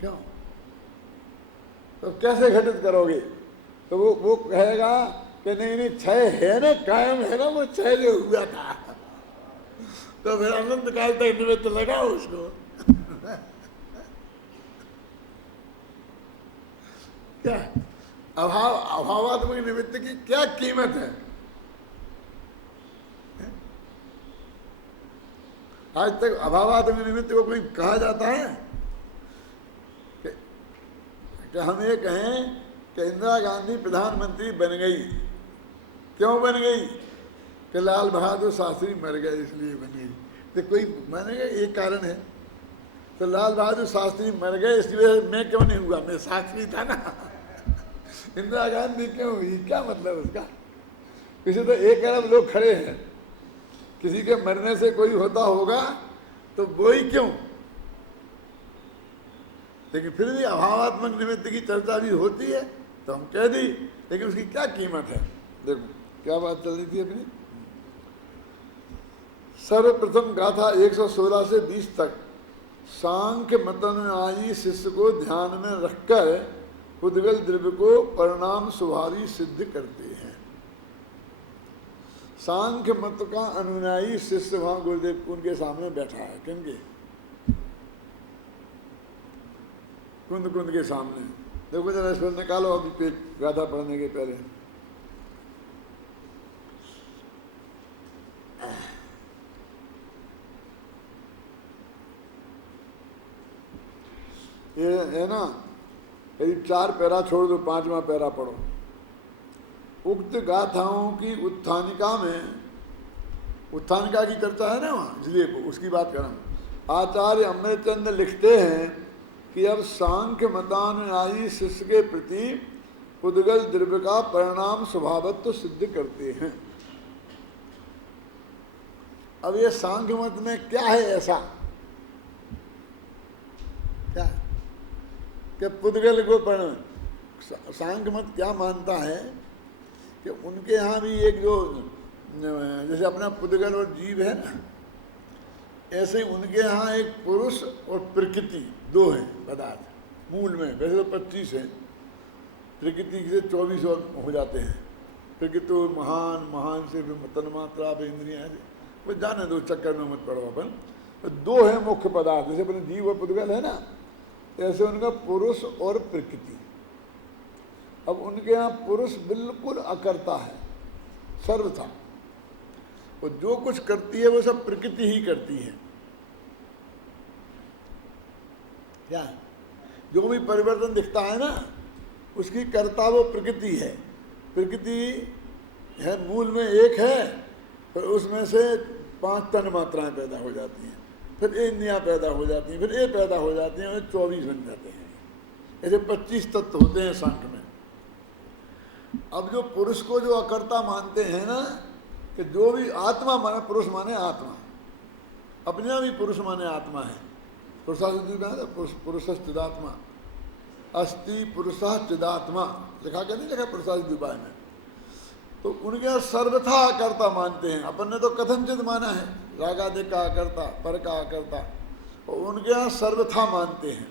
क्यों? तो कैसे घटित करोगे? तो वो कहेगा कि नहीं क्षय है ना, कायम है ना वो क्षय जो हुआ था। तो फिर अनंत काल तक निमित्त लगाओ उसको। क्या अभावात्मक निमित्त की क्या कीमत है? आज तक अभावात्मक निमित्त को कोई कहा जाता है कि हम ये कहें कि इंदिरा गांधी प्रधानमंत्री बन गई, क्यों बन गई? कि लाल बहादुर शास्त्री मर गए इसलिए बन गई। तो कोई मानेगा एक कारण है, तो लाल बहादुर शास्त्री मर गए इसलिए मैं क्यों नहीं हुआ? मैं शास्त्री था ना। इंदिरा गांधी क्यों हुई? क्या मतलब उसका? किसी तो 1 अरब लोग खड़े हैं, किसी के मरने से कोई होता होगा तो वो ही क्यों? लेकिन फिर भी अभावात्मक निमित्त की चर्चा भी होती है तो हम कह दी, लेकिन उसकी क्या कीमत है? देखो क्या बात चल रही थी अपनी। सर्वप्रथम गाथा 116 से 20 तक सांख्य मतनुयायी शिष्य को ध्यान में रखकर उद्गल द्रव्य को परिणाम स्वभावी सिद्ध करते हैं। सांख्य मत का अनुयायी शिष्य वहां गुरुदेव उनके सामने बैठा है। किनके? कुंद कुंद के सामने। देखो जरा इस पर निकालो अभी पेज गाथा पढ़ने के पहले। ये है ना, यदि 4 पैरा छोड़ दो, 5वां पैरा पढ़ो। उक्त गाथाओं की उत्थानिका में, उत्थानिका की चर्चा है ना वहाँ, इसलिए उसकी बात करें। आचार्य अमृतचंद लिखते हैं कि अब सांख्य मतानुयायी शिष्य के प्रति उद्गल द्रव्य का परिणाम स्वभावत्व सिद्ध करते हैं। अब ये सांख्य मत में क्या है ऐसा? क्या कि पुद्गल को परिणाम, सांख्य मत क्या मानता है कि उनके यहाँ भी एक जो जैसे अपना पुद्गल और जीव है ना, ऐसे उनके यहाँ एक पुरुष और प्रकृति 2 हैं पदार्थ मूल में। वैसे तो 25 हैं, प्रकृति से 24 और हो जाते हैं। प्रकृति तो महान, महान से तन मात्रा पे इंद्रियाँ हैं, वो जाने दो, चक्कर में मत पड़ो अपन। तो 2 हैं मुख्य पदार्थ, जैसे अपने जीव और पुद्गल है ना, ऐसे उनका पुरुष और प्रकृति। अब उनके यहाँ पुरुष बिल्कुल अकर्ता है, सर्वथा, और जो कुछ करती है वो सब प्रकृति ही करती है। क्या? जो भी परिवर्तन दिखता है ना, उसकी कर्ता वो प्रकृति है। प्रकृति है मूल में एक है, फिर उसमें से 5 तन मात्राएं पैदा हो जाती हैं, फिर इंद्रियां पैदा हो जाती हैं, फिर ये पैदा हो जाती हैं, और 24 बन जाते हैं। ऐसे 25 तत्व होते हैं सांख्य में। अब जो पुरुष को जो अकर्ता मानते हैं ना, कि जो भी आत्मा माने, पुरुष माने आत्मा, अपने आप ही पुरुष माने आत्मा है। पुरुषश्चिदात्मा अस्ति पुरुषः चिदात्मा लिखा क्या नहीं लिखा पुरुषादिपाय में? तो उनके यहाँ सर्वथा अकर्ता मानते हैं। अपन ने तो कथनचित माना है, रागादिक का अकर्ता, पर का अकर्ता, और उनके यहाँ सर्वथा मानते हैं।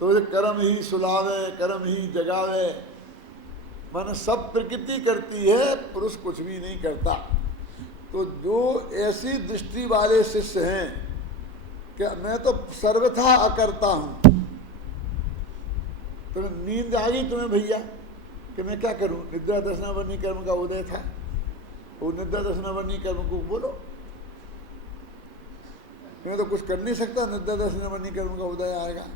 तो कर्म ही सुलावे, कर्म ही जगावे, माने सब प्रकृति करती है, पुरुष कुछ भी नहीं करता। तो जो ऐसी दृष्टि वाले शिष्य हैं कि मैं तो सर्वथा अकर्ता हूं, तो नींद आ गई तुम्हें भैया कि मैं क्या करूं? निद्रा दर्शनावरणी कर्म का उदय था, वो निद्रा दर्शनावरणी कर्म को बोलो। मैं तो कुछ कर नहीं सकता, निद्रा दर्शनावरणी कर्म का उदय आएगा।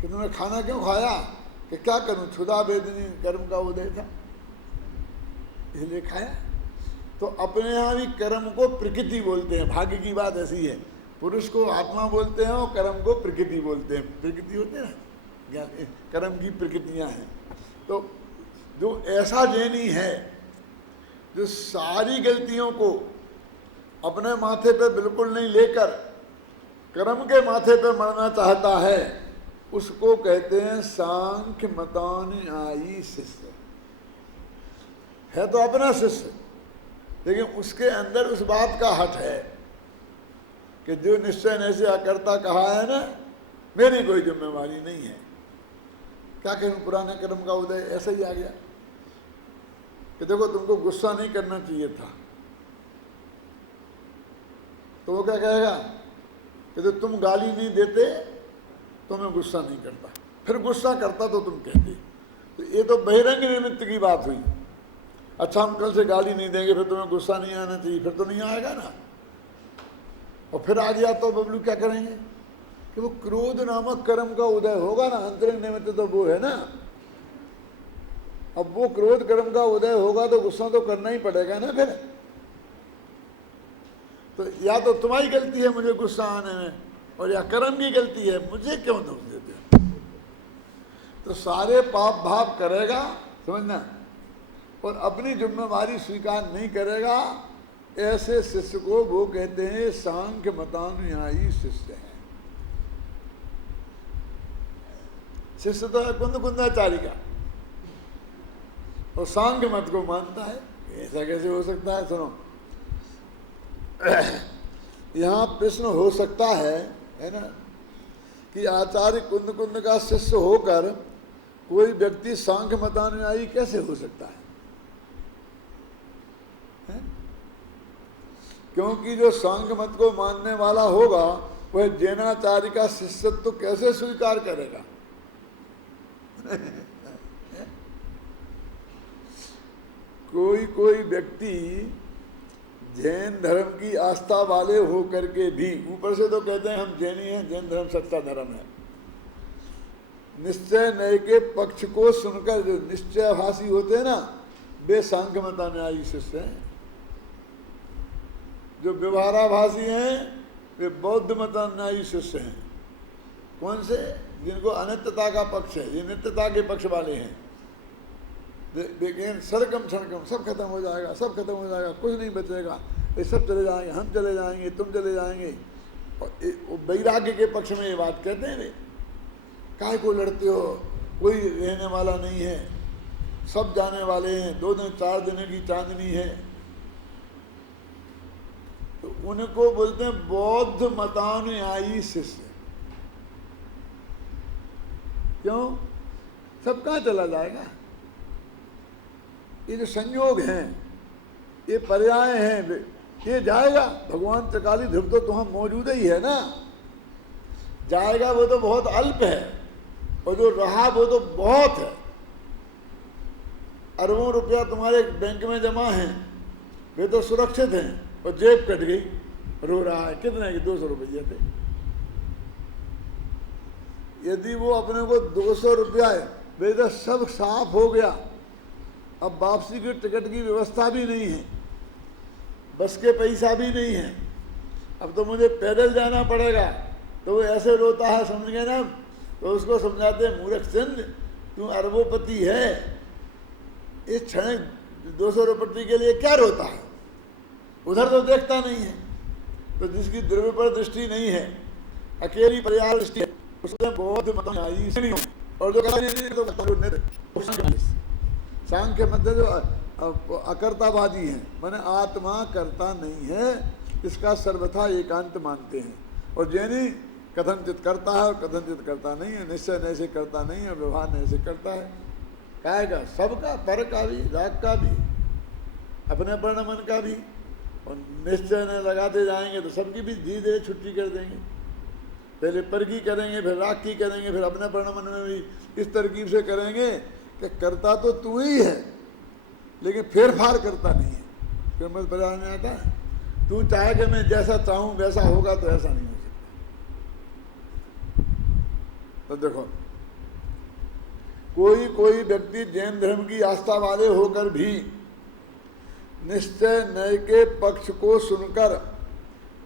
कि तुमने खाना क्यों खाया? कि क्या करूं, क्षुधा वेदनी कर्म का उदय था इसलिए खाया। तो अपने यहाँ भी कर्म को प्रकृति बोलते हैं। भाग्य की बात ऐसी है, पुरुष को आत्मा बोलते हैं और कर्म को प्रकृति बोलते हैं। प्रकृति होते हैं ना, कर्म की प्रकृतियाँ हैं। तो जो ऐसा जैनी है जो सारी गलतियों को अपने माथे पे बिल्कुल नहीं लेकर कर्म के माथे पे मरना चाहता है, उसको कहते हैं सांख्य मतानुयायी शिष्य। है तो अपना शिष्य, लेकिन उसके अंदर उस बात का हट है कि जो निश्चय ऐसे अकर्ता कहा है ना, मेरी कोई जिम्मेवारी नहीं है। क्या कहूँ, पुराने कर्म का उदय ऐसा ही आ गया कि देखो तुमको गुस्सा नहीं करना चाहिए था, तो वो क्या कहेगा कि तो तुम गाली नहीं देते तो मैं गुस्सा नहीं करता, फिर गुस्सा करता तो तुम कहते। तो ये तो बहिरंग निमित्त की बात हुई। अच्छा हम कल से गाली नहीं देंगे, फिर तुम्हें गुस्सा नहीं आना चाहिए, फिर तो नहीं आएगा ना। और फिर आ गया तो बबलू क्या करेंगे कि वो क्रोध नामक कर्म का उदय होगा ना, अंतरंग निमित्त तो वो है ना। अब वो क्रोध कर्म का उदय होगा तो गुस्सा तो करना ही पड़ेगा ना फिर। तो या तो तुम्हारी गलती है मुझे गुस्सा आने में, और या कर्म की गलती है, मुझे क्यों दोष देते हो। तो सारे पाप भाव करेगा, समझना, और अपनी जिम्मेवारी स्वीकार नहीं करेगा, ऐसे शिष्य को वो कहते हैं सांख्य मतानुयायी शिष्य है। शिष्य तो है कुंद कुंदाचारी का, और सांख्य मत को मानता है। ऐसा कैसे हो सकता है? सुनो, यहाँ प्रश्न हो सकता है ना, कि आचार्य कुंद कुंद का शिष्य होकर कोई व्यक्ति सांख्य मतानुयायी कैसे हो सकता है? क्योंकि जो सांख्य मत को मानने वाला होगा वह जैनाचार्य का शिष्यत्व कैसे स्वीकार करेगा? कोई व्यक्ति जैन धर्म की आस्था वाले हो करके भी, ऊपर से तो कहते हैं हम जैनी हैं, जैन धर्म सच्चा धर्म है, निश्चय नय के पक्ष को सुनकर जो निश्चयभाषी होते हैं ना, वे सांख्य मतानुयायी शिष्य हैं। जो व्यवहाराभाषी हैं वे बौद्ध मतानुयायी शिष्य हैं। कौन से? जिनको अनित्यता का पक्ष है, ये नित्यता के पक्ष वाले हैं। लेकिन सरकम क्षणकम सब खत्म हो जाएगा, सब खत्म हो जाएगा, कुछ नहीं बचेगा, ये सब चले जाएंगे, हम चले जाएंगे, तुम चले जाएंगे। और वैराग्य के पक्ष में ये बात कहते हैं, वे काहे को लड़ते हो, कोई रहने वाला नहीं है, सब जाने वाले हैं, 2 दिन 4 दिन की चांदनी है। तो उनको बोलते हैं बौद्ध मतानुयायी शिष्य। क्यों? सब कहाँ चला जाएगा? ये जो संयोग हैं, ये पर्याय हैं, ये जाएगा। भगवान त्रिकाली ध्रुव तो तुम मौजूद ही है ना, जाएगा वो तो बहुत अल्प है, और जो रहा वो तो बहुत है। अरबों रुपया तुम्हारे बैंक में जमा है, वे तो सुरक्षित हैं, और जेब कट गई, रो रहा है। कितने के? 200 रुपये थे। यदि वो अपने को 200 रुपया है, वे तो सब साफ हो गया, अब वापसी की टिकट की व्यवस्था भी नहीं है, बस के पैसा भी नहीं है, अब तो मुझे पैदल जाना पड़ेगा। तो वो ऐसे रोता है, समझ गए ना। तो उसको समझाते हैं, मूर्ख चंद, तू अरबोपति है, इस क्षण 200 रुपये के लिए क्या रोता है? उधर तो देखता नहीं है। तो जिसकी द्रव्य पर दृष्टि नहीं है, अकेली पर्याय दृष्टि है, उसने बहुत मतानुयायी नहीं हो। और जो सांख्य मध्य जो अकर्तावादी हैं, माने आत्मा कर्ता नहीं है, इसका सर्वथा एकांत मानते हैं। और जैनी कथनचित करता है और कथनचित करता नहीं है, निश्चय नय से करता नहीं है, व्यवहार नय से करता है। कहेगा सबका, पर का भी, राग का भी, अपने वर्ण मन का भी। और निश्चय नय लगाते जाएंगे तो सबकी भी धीरे धीरे छुट्टी कर देंगे। पहले पर की करेंगे, फिर राग की करेंगे, फिर अपने वर्ण मन में भी इस तरकीब से करेंगे कि करता तो तू ही है, लेकिन फेरफार करता नहीं है। फिर मत बाजार में आता है, तू चाहे कि मैं जैसा चाहूं वैसा होगा, तो ऐसा नहीं हो सकता। तो देखो, कोई व्यक्ति जैन धर्म की आस्था वाले होकर भी निश्चय नय के पक्ष को सुनकर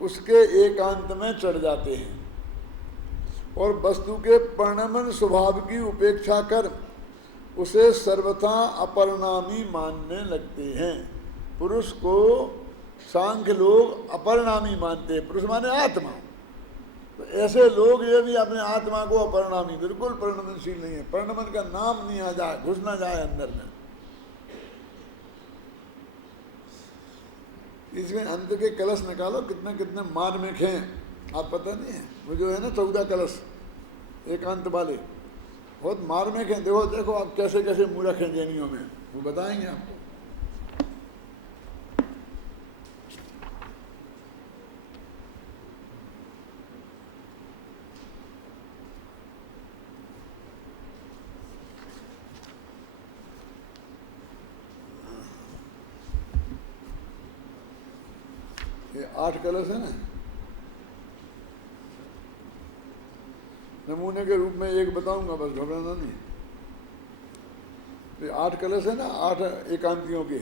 उसके एकांत में चढ़ जाते हैं और वस्तु के परिणमन स्वभाव की उपेक्षा कर उसे सर्वथा अपरिणामी मानने लगते हैं। पुरुष को सांख्य लोग अपरिणामी मानते हैं, पुरुष माने आत्मा। तो ऐसे लोग यदि अपने आत्मा को अपरिणामी, बिल्कुल परिणमनशील नहीं है, परिणमन का नाम नहीं आ जाए, घुस ना जाए अंदर में, इसमें अंत के कलश निकालो, कितने कितने मार्मिक हैं, आप पता नहीं है। वो जो है ना 14 कलश एकांत वाले, बहुत मार्मिक हैं। देखो देखो आप कैसे कैसे मूर्ख हैं जैनियों में, वो बताएंगे आपको। 8 कलश है ना, नमूने के रूप में एक बताऊंगा, बस घबराना नहीं। तो 8 कलश है ना, 8 एकांतियों के,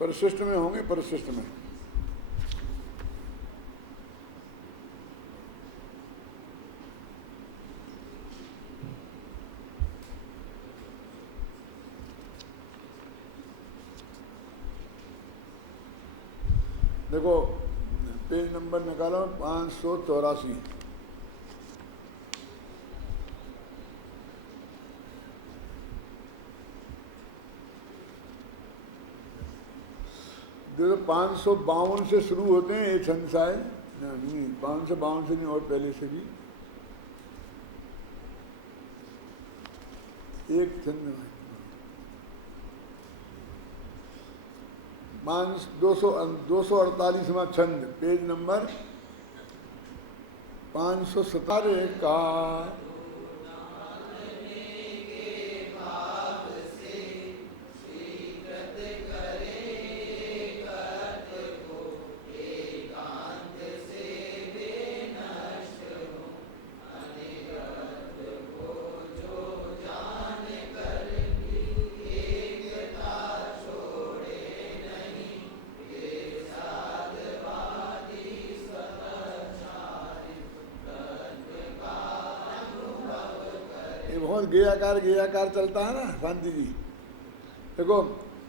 परिशिष्ट में होंगे, परिशिष्ट में। देखो पेज नंबर निकालो 584। जो 552 से शुरू होते हैं ये छंद शायद नहीं, 552 से नहीं और पहले से भी एक छंद 248वां छंद, पेज नंबर 517 का गेयाकार चलता है ना शांति जी। देखो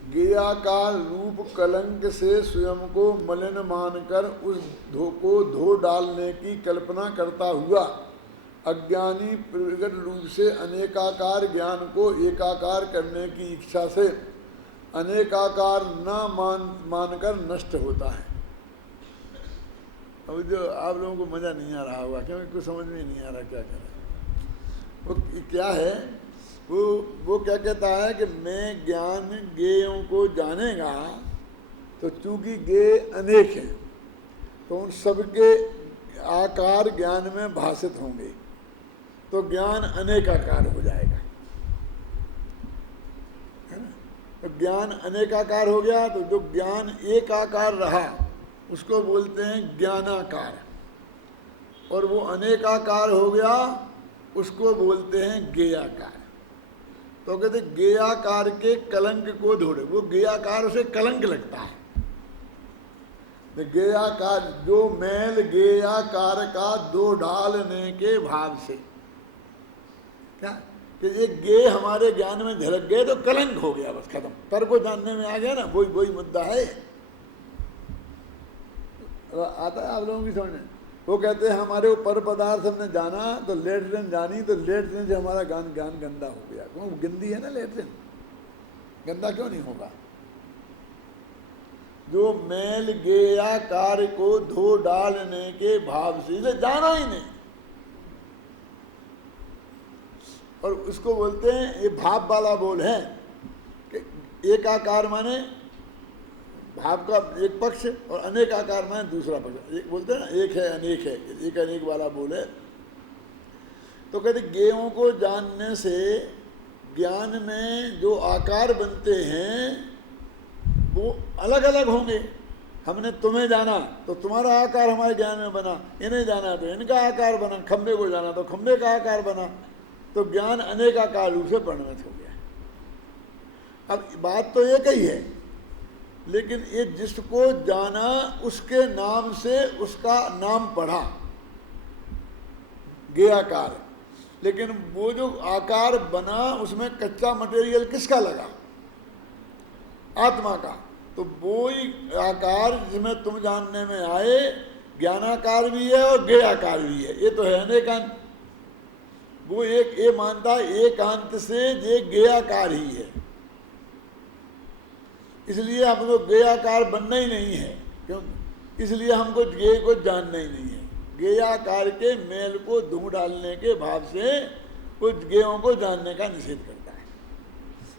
गेयाकार रूप कलंक से स्वयं को मलिन मानकर उस को धो डालने की कल्पना करता हुआ अज्ञानी प्रगट रूप से अनेकाकार ज्ञान को एकाकार करने की इच्छा से अनेकाकार न मानकर नष्ट होता है। अब जो आप लोगों को मजा नहीं आ रहा होगा क्योंकि कुछ समझ में नहीं आ रहा क्या करें। वो क्या है, वो क्या कहता है कि मैं ज्ञान गेयों को जानेगा, तो चूंकि गे अनेक हैं तो उन सबके आकार ज्ञान में भाषित होंगे, तो ज्ञान अनेकाकार हो जाएगा, है ना। तो ज्ञान अनेकाकार हो गया तो जो ज्ञान एक आकार रहा उसको बोलते हैं ज्ञानाकार, और वो अनेकाकार हो गया उसको बोलते हैं गेयाकार। तो कहते गेयाकार के कलंक को धोड़े, वो गेयाकार से कलंक लगता है। गेयाकार जो मैल गेयाकार का दो डालने के भाव से, क्या कि ये गे हमारे ज्ञान में झलक गए तो कलंक हो गया, बस खत्म, पर को जानने में आ गया ना, वही मुद्दा है। आता है आप लोगों की समझ में। वो कहते हैं हमारे ऊपर पदार्थ हमने जाना तो लेटरिन जानी, तो लेटरिन से हमारा ज्ञान गंदा हो गया। क्यों? गंदी है ना लेटरिन, गंदा क्यों नहीं होगा। जो मैल गेया कार्य को धो डालने के भाव से इसे जाना ही नहीं, और उसको बोलते हैं, ये भाव वाला बोल है कि एकाकार माने भाव का एक पक्ष और अनेक आकार में दूसरा पक्ष। एक बोलते हैं ना, एक है अनेक है, एक अनेक वाला बोल है। तो कहते गेयों को जानने से ज्ञान में जो आकार बनते हैं वो अलग अलग होंगे। हमने तुम्हें जाना तो तुम्हारा आकार हमारे ज्ञान में बना, इन्हें जाना तो इनका आकार बना, खंबे को जाना तो खंबे का आकार बना, तो ज्ञान अनेक आकार रूप से परिणत हो गया। अब बात तो एक ही है, लेकिन ये जिसको जाना उसके नाम से उसका नाम पढ़ा गेयाकार, लेकिन वो जो आकार बना उसमें कच्चा मटेरियल किसका लगा? आत्मा का। तो वो ही आकार जिसमें तुम जानने में आए ज्ञानाकार भी है और गेयाकार भी है। ये तो है अनेकांत। वो एक ये मानता है एकांत से ये गेयाकार ही है, इसलिए हमको गेयाकार बनना ही नहीं है। क्यों? इसलिए हमको गेय को जानना ही नहीं है। गेयाकार के मेल को धो डालने के भाव से कुछ गेयों को जानने का निषेध करता है।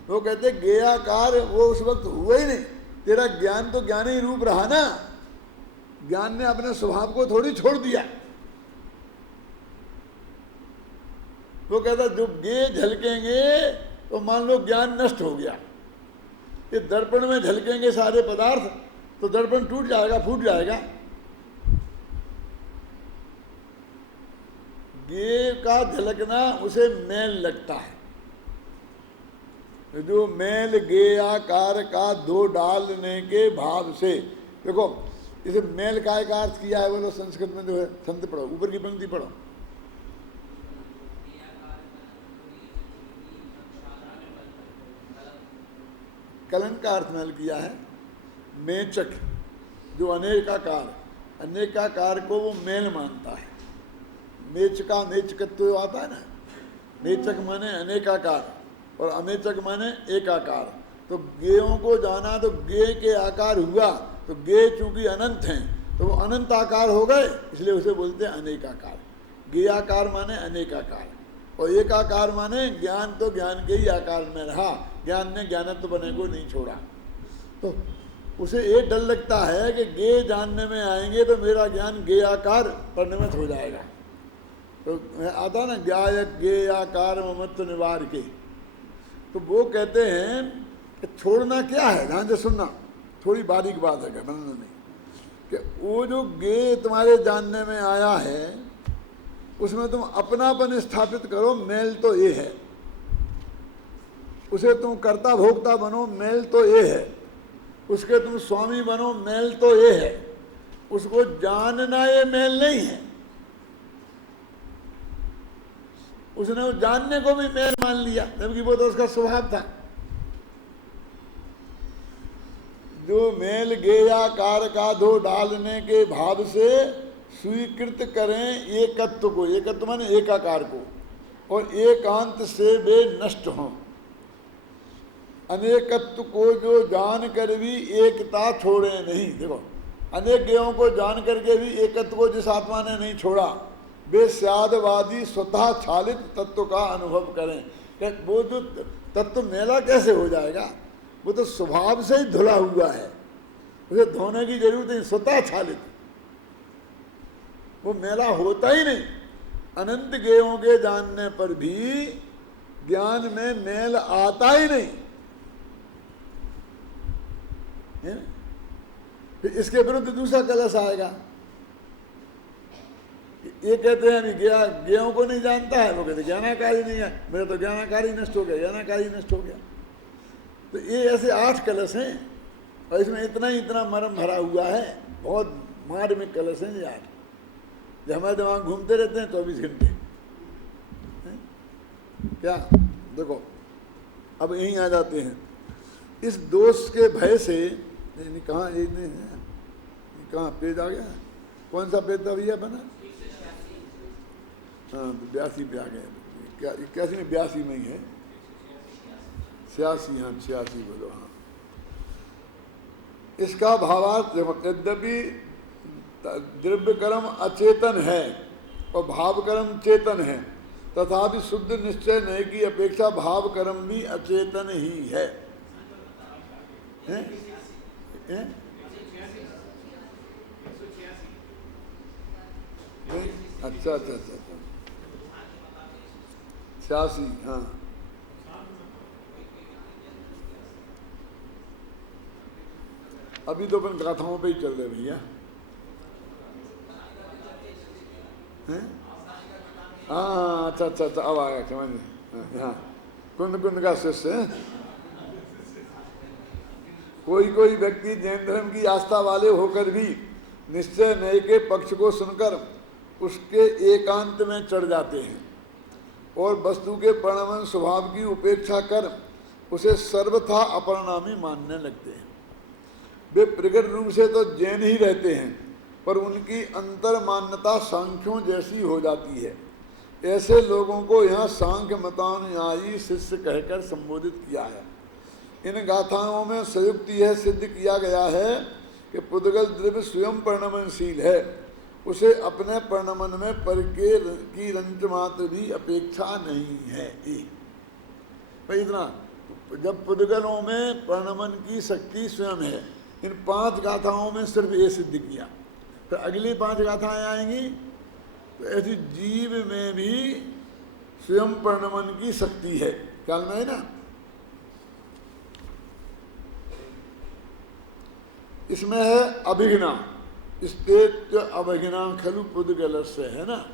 वो कहते गेयाकार वो उस वक्त हुआ ही नहीं, तेरा ज्ञान तो ज्ञान ही रूप रहा ना, ज्ञान ने अपने स्वभाव को थोड़ी छोड़ दिया। वो कहता जो गे झलकेंगे तो मान लो ज्ञान नष्ट हो गया, ये दर्पण में झलकेंगे सारे पदार्थ तो दर्पण टूट जाएगा, फूट जाएगा। गेय का झलकना उसे मैल लगता है। जो मैल गेयाकार का दो डालने के भाव से, देखो इसे मैल काय का अर्थ किया है बोलो संस्कृत में जो है, संत पढ़ो, ऊपर की पंक्ति पढ़ो। कलन का अर्थ मैल किया है। मेचक जो अनेकाकार, अनेकाकार को वो मैल मानता है। मेचका मेचकत्व आता है ना, मेचक माने अनेकाकार और अमेचक माने एकाकार। तो गेयों को जाना तो गेय के आकार हुआ, तो गेय चूंकि अनंत हैं तो वो अनंत आकार हो गए, इसलिए उसे बोलते हैं अनेकाकार। गेयाकार माने अनेकाकार और एकाकार माने ज्ञान तो ज्ञान के ही आकार में रहा, ज्ञान ने ज्ञानत्व बने को नहीं छोड़ा। तो उसे ये डर लगता है कि गेय जानने में आएंगे तो मेरा ज्ञान गेयाकार परिणमित हो जाएगा। तो आता ना ज्ञायक गेयाकार ममत्व निवार के, तो वो कहते हैं कि छोड़ना क्या है, ध्यान से सुनना, थोड़ी बारीक बात है बनने में, कि वो जो गे तुम्हारे जानने में आया है उसमें तुम अपनापन स्थापित करो, मेल तो ये है। उसे तुम कर्ता भोक्ता बनो, मेल तो ये है। उसके तुम स्वामी बनो, मेल तो ये है। उसको जानना ये मेल नहीं है। उसने वो जानने को भी मेल मान लिया, जबकि वो तो उसका स्वभाव था। जो मेल गेयाकार का दो डालने के भाव से स्वीकृत करें एकत्व को, एकत्व माने एकाकार को, और एकांत से वे नष्ट हों। अनेकत्व को जो जान कर भी एकता छोड़े नहीं। देखो अनेक गेयों को जान करके भी एकत्व को जिस आत्मा ने नहीं छोड़ा, वे स्यादवादी स्वतः छालित तत्व का अनुभव करें। वो जो तत्व मेला कैसे हो जाएगा, वो तो स्वभाव से ही धुला हुआ है, उसे धोने की जरूरत नहीं, स्वतः छालित, वो मेला होता ही नहीं। अनंत गेयों के जानने पर भी ज्ञान में मेल आता ही नहीं है? फिर इसके विरुद्ध दूसरा कलश आएगा। ये कहते हैं अभी गेयों को नहीं जानता है, वो कहते ज्ञानाकार ही नहीं है, मेरा तो ज्ञानाकार ही नष्ट हो गया, ज्ञानाकार ही नष्ट हो गया। तो ये ऐसे 8 कलश हैं और इसमें इतना ही इतना मरम भरा हुआ है, बहुत मार्मिक कलश हैं ये 8, जो हमारे दिमाग घूमते रहते हैं 24 घंटे। क्या देखो अब यहीं आ जाते हैं। इस दोष के भय से कहाँ कहाँ पेज आ गया, कौन सा पेज था भैया बना? हाँ 82 पे आ गए, क्या 81 में 82 में ही है, 86, हाँ 86 बोलो। हाँ इसका भावार्थ यद्यपि द्रव्य कर्म अचेतन है और भाव कर्म चेतन है, तथापि शुद्ध निश्चय नहीं की अपेक्षा भाव कर्म भी अचेतन ही है। अच्छा अच्छा अच्छा 86, हाँ अभी तो अपन गाथाओं पे ही चल रहे भैया। हाँ अच्छा अच्छा अच्छा अब आ गया समझ। हाँ कुंद कुंद का शिष्य, कोई कोई व्यक्ति जैन धर्म की आस्था वाले होकर भी निश्चय नए के पक्ष को सुनकर उसके एकांत में चढ़ जाते हैं और वस्तु के परिणाम स्वभाव की उपेक्षा कर उसे सर्वथा अपरिणामी मानने लगते हैं। वे प्रकट रूप से तो जैन ही रहते हैं, पर उनकी अंतर मान्यता सांख्यों जैसी हो जाती है। ऐसे लोगों को यहाँ सांख्य मतानुयायी शिष्य कहकर संबोधित किया है। इन गाथाओं में संयुक्त यह सिद्ध किया गया है कि पुद्गल द्रव्य स्वयं परिणमनशील है, उसे अपने परिणमन में पर की रंच मात्र भी अपेक्षा नहीं है। भाई इतना जब पुद्गलों में परिणमन की शक्ति स्वयं है, इन 5 गाथाओं में सिर्फ ये सिद्ध किया। तो अगली 5 गाथाएं आएंगी तो ऐसी जीव में भी स्वयं परिणमन की शक्ति है, ख्याल में है ना। इसमें है अभिघ्ना, स्तेत्य अभिघ्ना खलु पुद्गलस्य, है ना।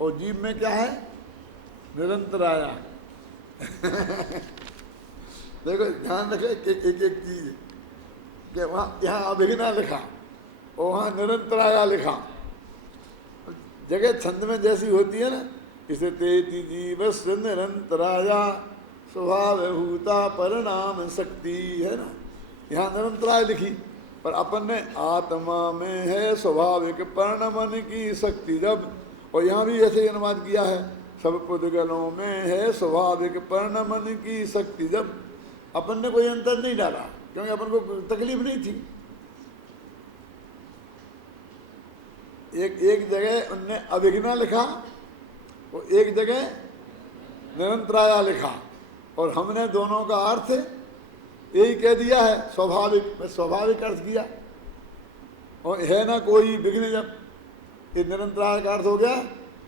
और जीव में क्या है? निरंतराया। देखो ध्यान रखे एक एक चीज कि वहाँ यहाँ अभिघ्ना लिखा और वहाँ निरंतराया लिखा। जगह छंद में जैसी होती है ना, इसे तेति जीवस्य निरंतराया स्वभावभूता परिणाम शक्ति, है ना। यहाँ निरंतराय लिखी, पर अपन ने आत्मा में है स्वाभाविक परिणमन की शक्ति जब, और यहाँ भी ऐसे अनुवाद किया है, सब पुद्गलों में है स्वाभाविक परिणमन की शक्ति जब। अपन ने कोई अंतर नहीं डाला, क्योंकि अपन को तकलीफ नहीं थी। एक जगह उनने अभिघ्ना लिखा और एक जगह निरंतराया लिखा, और हमने दोनों का अर्थ यही कह दिया है, स्वाभाविक। स्वाभाविक अर्थ किया, और है ना कोई विघ्न, जब ये निरंतराय का अर्थ हो गया।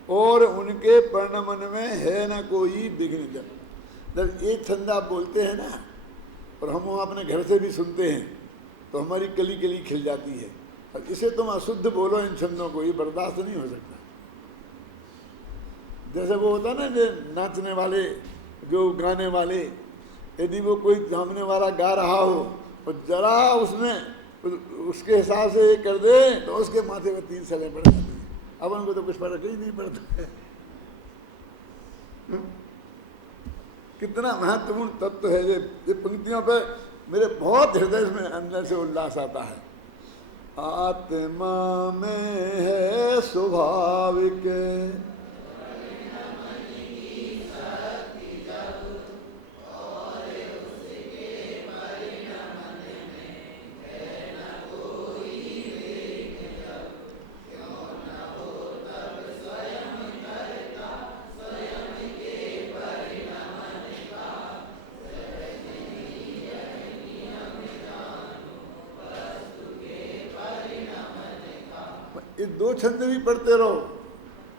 और उनके परिणमन में है ना कोई विघ्न जब एक छंद आप बोलते हैं ना, और हम वहाँ अपने घर से भी सुनते हैं, तो हमारी कली कली खिल जाती है। और इसे तुम अशुद्ध बोलो इन छंदों को, ये बर्दाश्त नहीं हो सकता। जैसे वो होता ना, जो नाचने वाले, जो गाने वाले, यदि वो कोई सामने वाला गा रहा हो और जरा उसमें उसके हिसाब से ये कर दे तो उसके माथे पर 3 सले पड़ जाते हैं। अपन को तो कुछ फर्क ही नहीं पड़ता है। कितना महत्वपूर्ण तत्व है ये पंक्तियों पे मेरे बहुत हृदय में अंदर से उल्लास आता है। आत्मा में है स्वाभाविक दो छंद भी पढ़ते रहो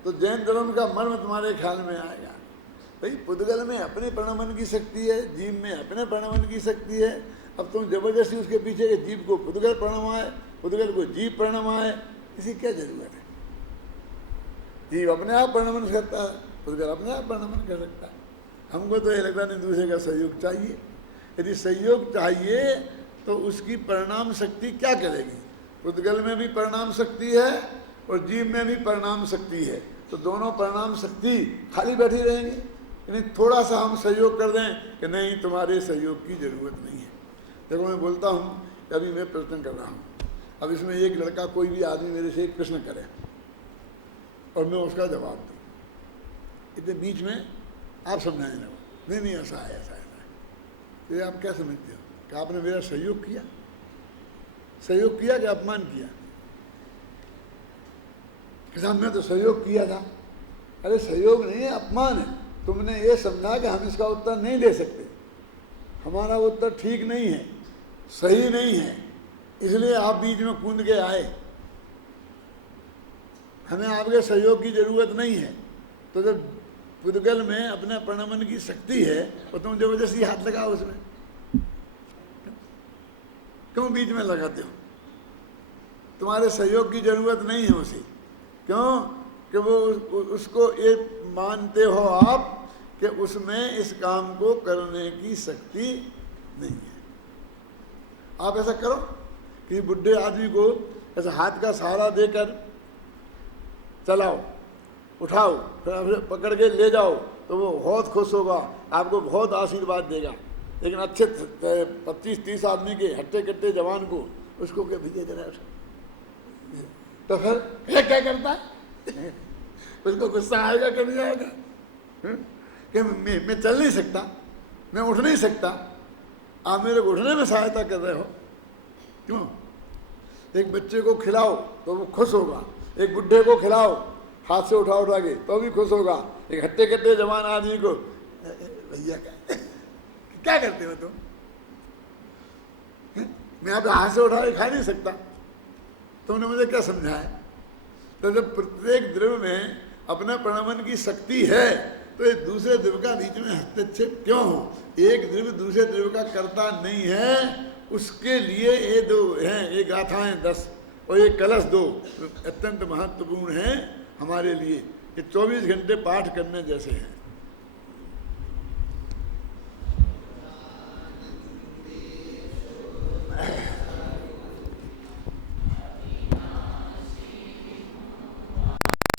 तो जैन धर्म का मर्म तुम्हारे ख्याल में आएगा। भाई पुद्गल में अपने परिणमन की शक्ति है, जीव में अपने परिणमन की शक्ति है। अब तुम जबरदस्ती उसके पीछे के जीव को पुद्गल परिणमाए, पुद्गल को जीव परिणमाए, इसी क्या जरूरत है? जीव अपने आप परिणमन करता है, पुद्गल अपने आप परिणमन कर सकता है। हमको तो ये लगता नहीं, दूसरे का सहयोग चाहिए। यदि सहयोग चाहिए तो उसकी परिणाम शक्ति क्या करेगी? पुद्गल में भी परिणाम शक्ति है और जीव में भी परिणाम शक्ति है, तो दोनों परिणाम शक्ति खाली बैठी रहेंगी। यानी थोड़ा सा हम सहयोग कर दें कि नहीं तुम्हारे सहयोग की जरूरत नहीं है। देखो मैं बोलता हूँ, अभी मैं प्रश्न कर रहा हूँ, अब इसमें एक लड़का कोई भी आदमी मेरे से एक प्रश्न करे और मैं उसका जवाब दूँ, इतने बीच में आप समझाएं ना, नहीं ऐसा है ऐसा है, तो ये आप क्या समझते हो कि आपने मेरा सहयोग किया? सहयोग किया कि अपमान किया? किसान ने तो सहयोग किया था। अरे सहयोग नहीं है, अपमान है। तुमने ये समझा कि हम इसका उत्तर नहीं दे सकते, हमारा उत्तर ठीक नहीं है, सही नहीं है, इसलिए आप बीच में कूद के आए। हमें आपके सहयोग की जरूरत नहीं है। तो जब पुद्गल में अपने परिणमन की शक्ति है और तुम जबरदस्ती हाथ लगाओ उसमें, क्यों बीच में लगाते हो? तुम्हारे सहयोग की जरूरत नहीं है उसे। क्यों? कि वो उसको ये मानते हो आप कि उसमें इस काम को करने की शक्ति नहीं है। आप ऐसा करो कि बुढ़े आदमी को ऐसा हाथ का सहारा देकर चलाओ, उठाओ, फिर पकड़ के ले जाओ, तो वो बहुत खुश होगा, आपको बहुत आशीर्वाद देगा। लेकिन अच्छे 25-30 आदमी के हट्टे कट्टे जवान को उसको क्या भिजे देना, तो फिर क्या करता है? उसको गुस्सा आएगा कि नहीं आएगा? कि मैं चल नहीं सकता, मैं उठ नहीं सकता, आप मेरे को उठने में सहायता कर रहे हो, क्यों? एक बच्चे को खिलाओ तो वो खुश होगा, एक बुढ़े को खिलाओ हाथ से उठा के तो भी खुश होगा, एक हट्टे कट्टे जवान आदमी को भैया क्या करते हो तुम? मैं आप हाथ से उठा के खा नहीं सकता, तुमने मुझे क्या समझाया? तो जब प्रत्येक द्रव्य में अपने परिणमन की शक्ति है तो ये दूसरे द्रव्य का बीच में हस्तक्षेप क्यों हो? एक द्रव्य दूसरे द्रव्य का कर्ता नहीं है, उसके लिए ये दो हैं, ये गाथाएं 10 और ये कलश 2 अत्यंत महत्वपूर्ण हैं हमारे लिए। ये 24 घंटे पाठ करने जैसे हैं।